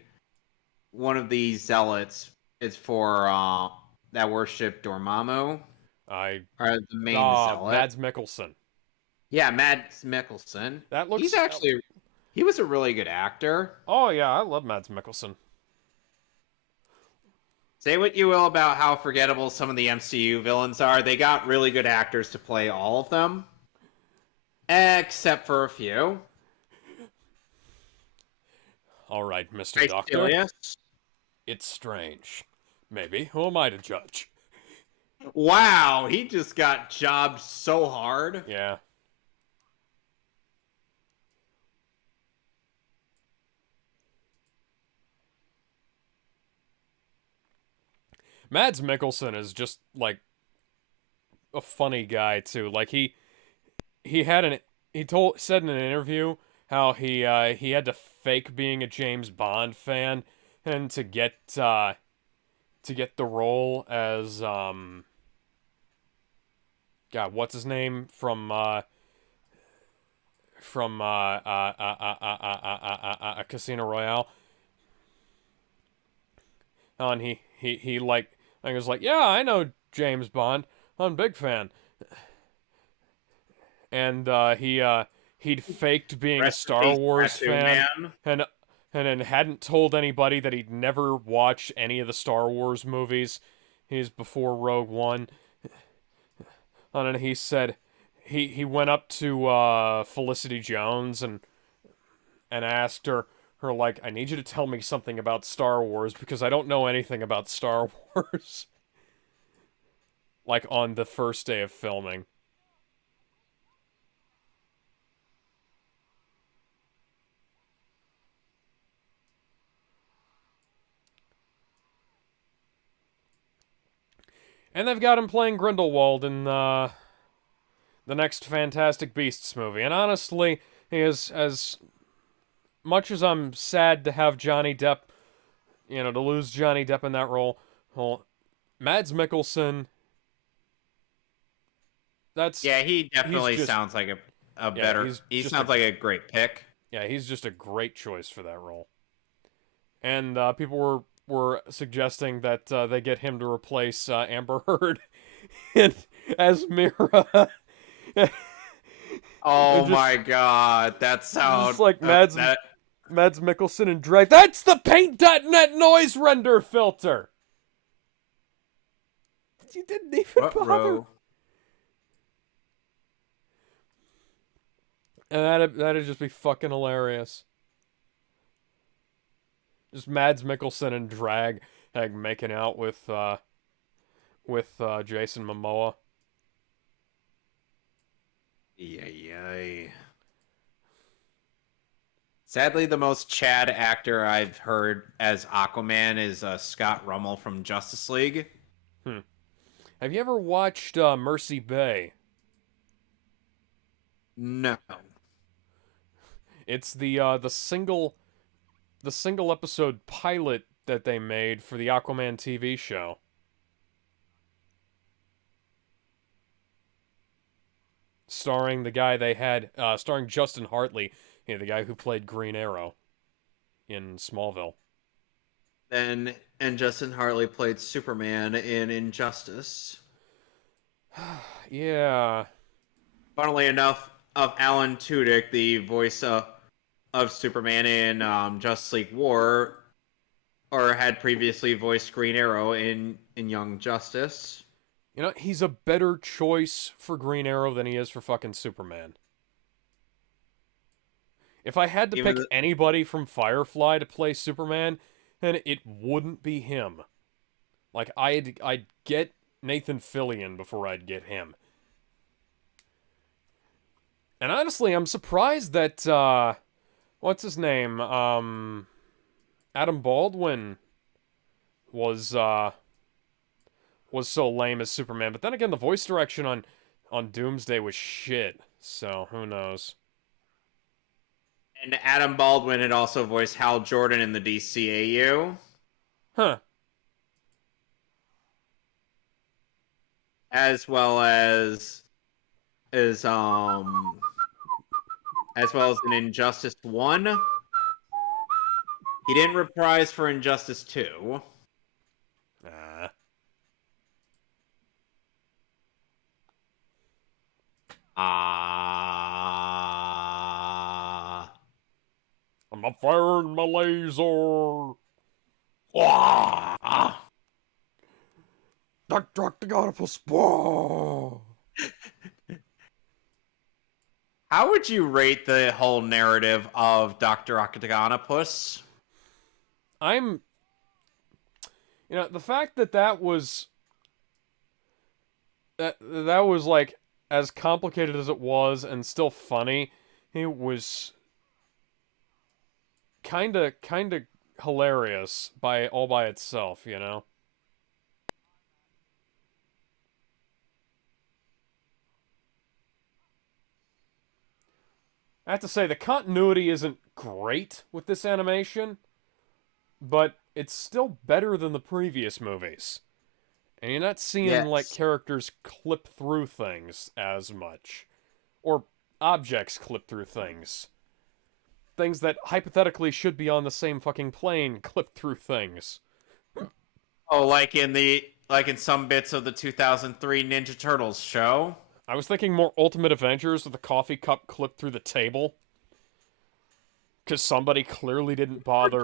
one of these zealots. It's for that worship Dormammu, I or the main zealot. Mads Mikkelsen. Yeah, Mads Mikkelsen. That He's looks actually he was a really good actor. Oh yeah, I love Mads Mikkelsen. Say what you will about how forgettable some of the MCU villains are, they got really good actors to play all of them, except for a few. All right, Mr. Doctor. Icilius. It's strange. Maybe. Who am I to judge? Wow, he just got jobbed so hard. Yeah. Mads Mikkelsen is just like a funny guy too. Like he had an he told said in an interview how he had to fake being a James Bond fan and to get the role as God, what's his name from Casino Royale. And he like I was like, yeah, I know James Bond. I'm a big fan. And he'd faked being a Rest in Star peace, Wars Tattoo fan Man. and then hadn't told anybody that he'd never watched any of the Star Wars movies. He's before Rogue One. And then he said he went up to Felicity Jones and asked her like, I need you to tell me something about Star Wars because I don't know anything about Star Wars. Like on the first day of filming. And they've got him playing Grindelwald in the next Fantastic Beasts movie. And honestly, he is as much as I'm sad to have Johnny Depp, to lose Johnny Depp in that role. Well, Mads Mikkelsen. Yeah, he he's definitely just sounds like a yeah, better. he's He just sounds like a great pick. Yeah, he's just a great choice for that role. And people were suggesting that they get him to replace Amber Heard in, as Mira. Oh just my god, that just sound like that Mads Mikkelsen and Drake. That's the paint.net noise render filter. You didn't even what bother. row? And that'd just be fucking hilarious. Just Mads Mikkelsen and drag like making out with Jason Momoa. Yay. Sadly, the most Chad actor I've heard as Aquaman is Scott Rummel from Justice League. Hmm. Have you ever watched Mercy Bay? No. It's the single episode pilot that they made for the Aquaman TV show. Starring the guy they had, starring Justin Hartley, the guy who played Green Arrow in Smallville. And Justin Hartley played Superman in Injustice. Yeah. Funnily enough, of Alan Tudyk, the voice of Superman in Justice League War, or had previously voiced Green Arrow in Young Justice. You know, he's a better choice for Green Arrow than he is for fucking Superman. If I had to Even pick anybody from Firefly to play Superman, then it wouldn't be him. Like, I'd get Nathan Fillion before I'd get him. And honestly, I'm surprised that, what's his name? Adam Baldwin was so lame as Superman. But then again, the voice direction on Doomsday was shit. So, who knows? And Adam Baldwin had also voiced Hal Jordan in the DCAU. Huh. As well as as in Injustice 1. He didn't reprise for Injustice 2. I'm not firing my laser. Dr. Octagonopus. How would you rate the whole narrative of Dr. Octagonopus? I'm, the fact that was like as complicated as it was and still funny, it was kind of hilarious all by itself, I have to say the continuity isn't great with this animation, but it's still better than the previous movies. And you're not seeing like Yes. characters clip through things as much, or objects clip through things. Things that hypothetically should be on the same fucking plane clip through things. Oh, like in some bits of the 2003 Ninja Turtles show. I was thinking more Ultimate Avengers with the coffee cup clipped through the table. Because somebody clearly didn't bother.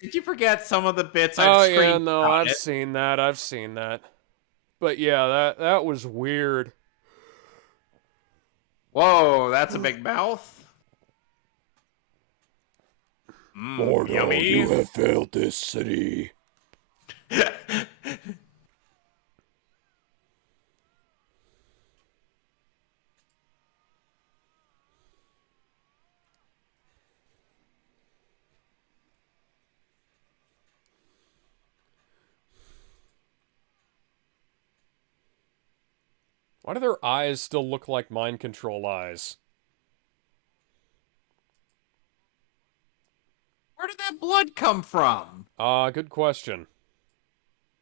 Did you forget some of the bits Oh I've yeah, no, screenshotted? I've seen that. But yeah, that was weird. Whoa, that's a big mouth. Mortal, Yummy. you have failed this city. Why do their eyes still look like mind control eyes? Where did that blood come from? Good question.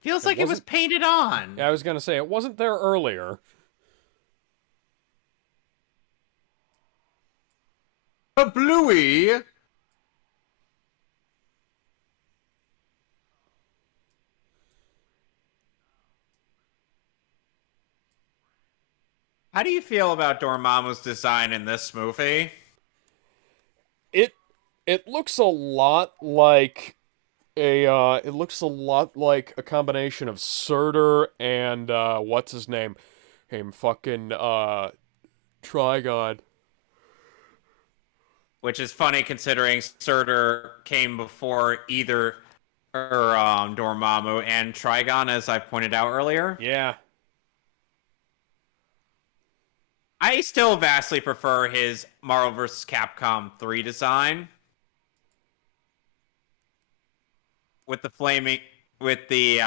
Feels like it was painted on. Yeah, I was gonna say, it wasn't there earlier. A Bluey. How do you feel about Dormammu's design in this movie? It it looks a lot like it looks a lot like a combination of Surtur and what's his name? Him fucking Trigon. Which is funny considering Surtur came before either Dormammu and Trigon, as I pointed out earlier. Yeah. I still vastly prefer his Marvel vs. Capcom 3 design. With the flaming with the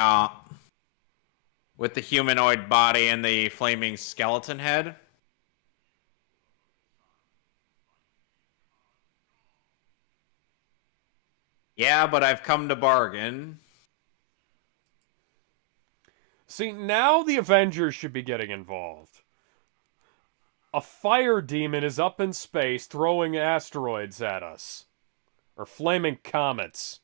humanoid body and the flaming skeleton head. Yeah, but I've come to bargain. See, now the Avengers should be getting involved. A fire demon is up in space throwing asteroids at us. Or flaming comets.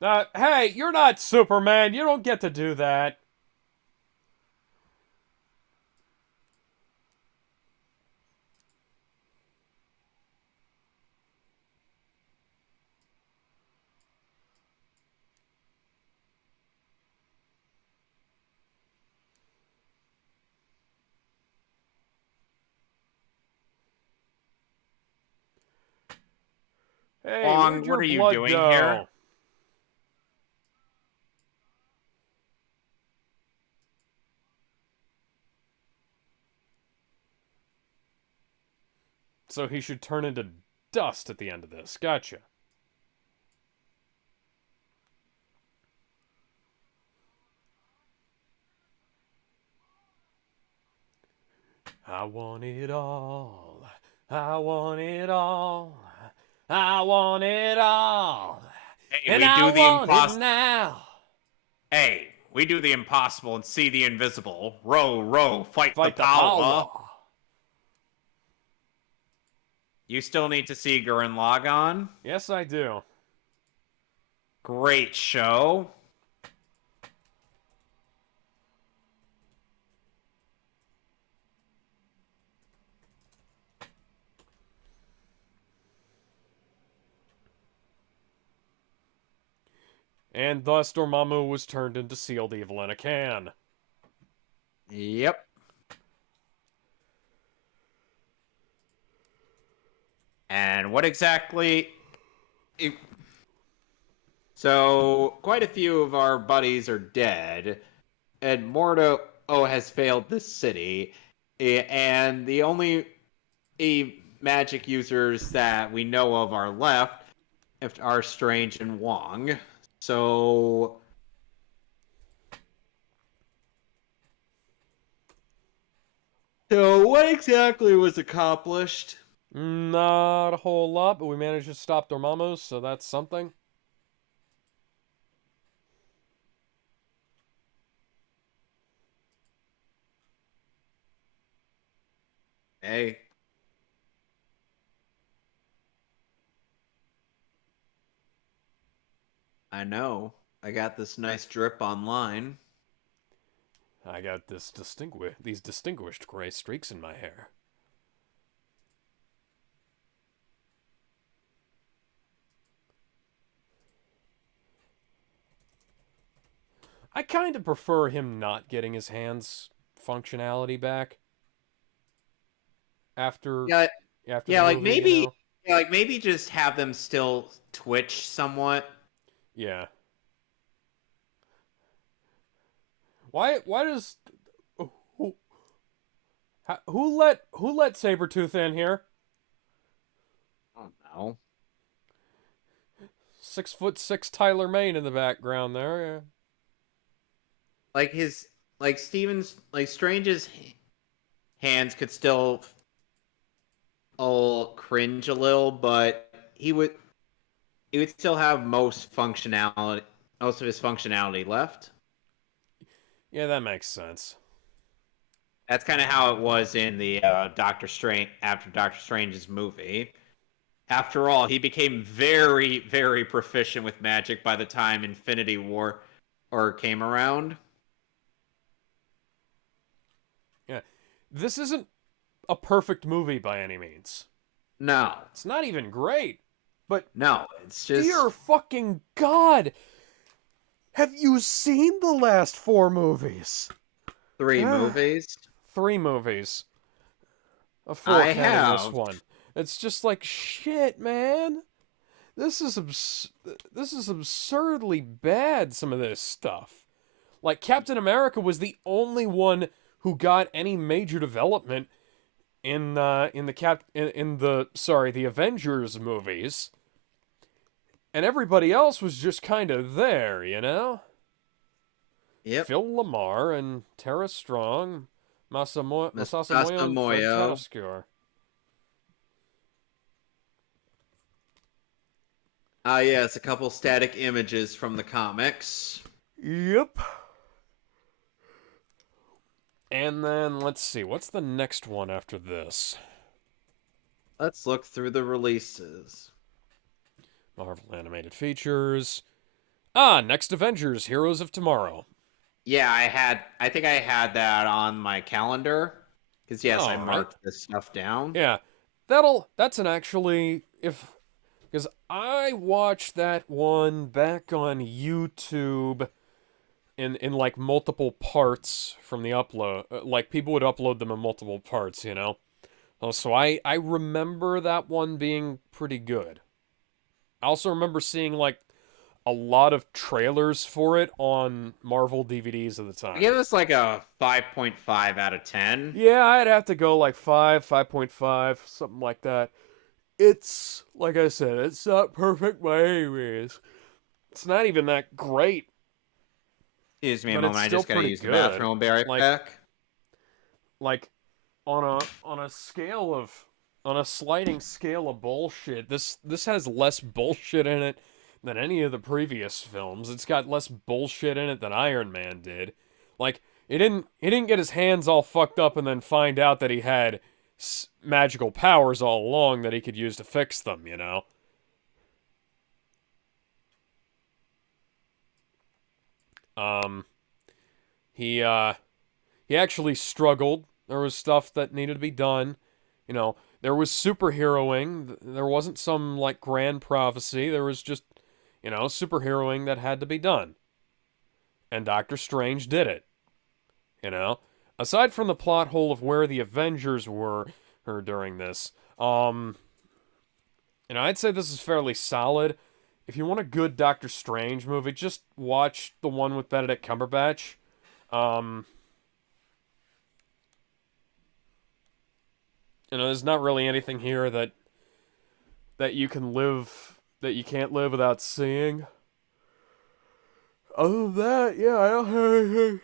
Hey, you're not Superman. You don't get to do that. Hey, Wong, where'd what your are you blood doing here? go? So he should turn into dust at the end of this. Gotcha. I want it all. I want it all. I want it all. Hey, And we I do the want it impossible. now. Hey, we do the impossible and see the invisible. Row, row, fight Fight the the power. power. You still need to see Gurren Lagann. Yes, I do. Great show. And thus Dormammu was turned into sealed evil in a can. Yep. And what exactly... So, quite a few of our buddies are dead, and Mordo has failed this city, and the only magic users that we know of are left are Strange and Wong. So... So, what exactly was accomplished? Not a whole lot, but we managed to stop Dormammu, so that's something. Hey. I know. I got this nice drip online. I got these distinguished gray streaks in my hair. I kind of prefer him not getting his hands functionality back after Yeah, after yeah, the like movie, maybe, you know? yeah, like maybe just have them still twitch somewhat. Yeah. Why does who, who let Sabretooth in here? I don't know. 6'6" Tyler Mane in the background there. Yeah. Like Strange's hands could still cringe a little, but he would still have most of his functionality left. Yeah, that makes sense. That's kind of how it was in the Doctor Strange after Doctor Strange's movie. After all, he became very, very proficient with magic by the time Infinity War or came around. Yeah. This isn't a perfect movie by any means. No, It's not even great. But no, it's just dear fucking God, have you seen the last four movies? three movies. Three movies. A four I counting this have. one. It's just like shit, man. This is this is absurdly bad. Some of this stuff. Like Captain America was the only one who got any major development in the Avengers movies, and everybody else was just kind of there, you know. Yep. Phil Lamar and Tara Strong, Masasa Moyo and Fred Moyo. Tatasciore. Yeah, it's a couple static images from the comics. Yep. And then let's see, what's the next one after this? Let's look through the releases. Marvel Animated Features. Ah, next Avengers: Heroes of Tomorrow. Yeah, I think I had that on my calendar. Because yes, I All marked right. this stuff down. Yeah, that's an actually if because I watched that one back on YouTube in like multiple parts from the upload. Like people would upload them in multiple parts, you know. So I remember that one being pretty good. I also remember seeing like a lot of trailers for it on Marvel DVDs at the I time. give this like a 5.5 out of 10. Yeah, I'd have to go like 5, 5.5, something like that. It's, like I said, it's not perfect by any means. It's not even that great, Excuse me a but it's moment, I still just gotta pretty use the good. bathroom. I'll be right Like, back. like on a scale of on a sliding scale of bullshit, this has less bullshit in it than any of the previous films. It's got less bullshit in it than Iron Man did. Like he didn't get his hands all fucked up and then find out that he had magical powers all along that he could use to fix them, you know. Um he uh he actually struggled. There was stuff that needed to be done. You know, there was superheroing. There wasn't some like grand prophecy. There was just, you know, superheroing that had to be done. And Doctor Strange did it. You know, aside from the plot hole of where the Avengers were during this, you know, I'd say this is fairly solid. If you want a good Doctor Strange movie, just watch the one with Benedict Cumberbatch. Um, you know, there's not really anything here that you can live that you can't live without seeing. Other than that, yeah, I don't have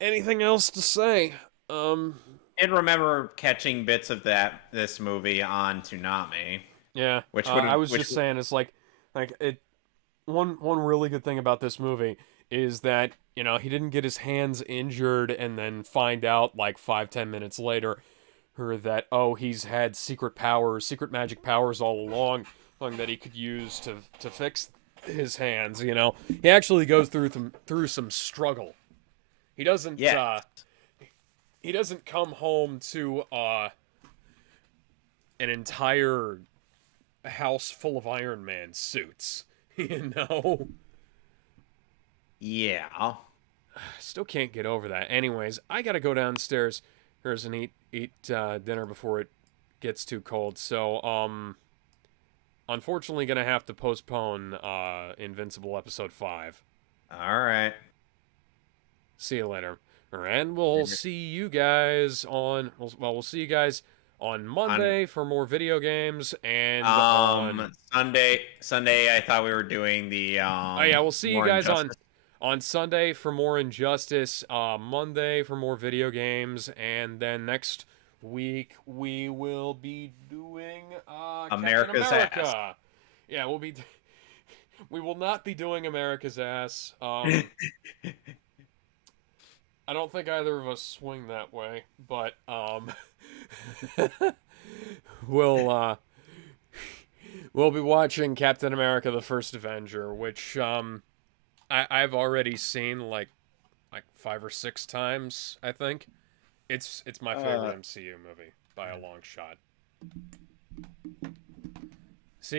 anything else to say. And remember catching bits of this movie on Toonami, Yeah, which I would was just saying, it's like it. One really good thing about this movie is that, you know, he didn't get his hands injured and then find out like 5-10 minutes later, or that, oh, he's had secret powers, secret magic powers all along that he could use to fix his hands. You know, he actually goes through some struggle. He doesn't yeah. he doesn't come home to an entire house full of Iron Man suits. You know, Yeah. still can't get over that. Anyways, I gotta go downstairs and eat dinner before it gets too cold. So unfortunately, gonna have to postpone Invincible episode 5. All right. See you later, and we'll see you guys on we'll see you guys on Monday for more video games, and on Sunday I thought we were doing the oh yeah, we'll see you more guys Injustice. on Sunday for more Injustice, Monday for more video games, and then next week we will be doing America's Captain America. Ass. Yeah, we will not be doing America's Ass. I don't think either of us swing that way, but we'll we'll be watching Captain America: The First Avenger, which I've already seen like 5 or 6 times. I think it's my favorite Uh, MCU movie by a long shot.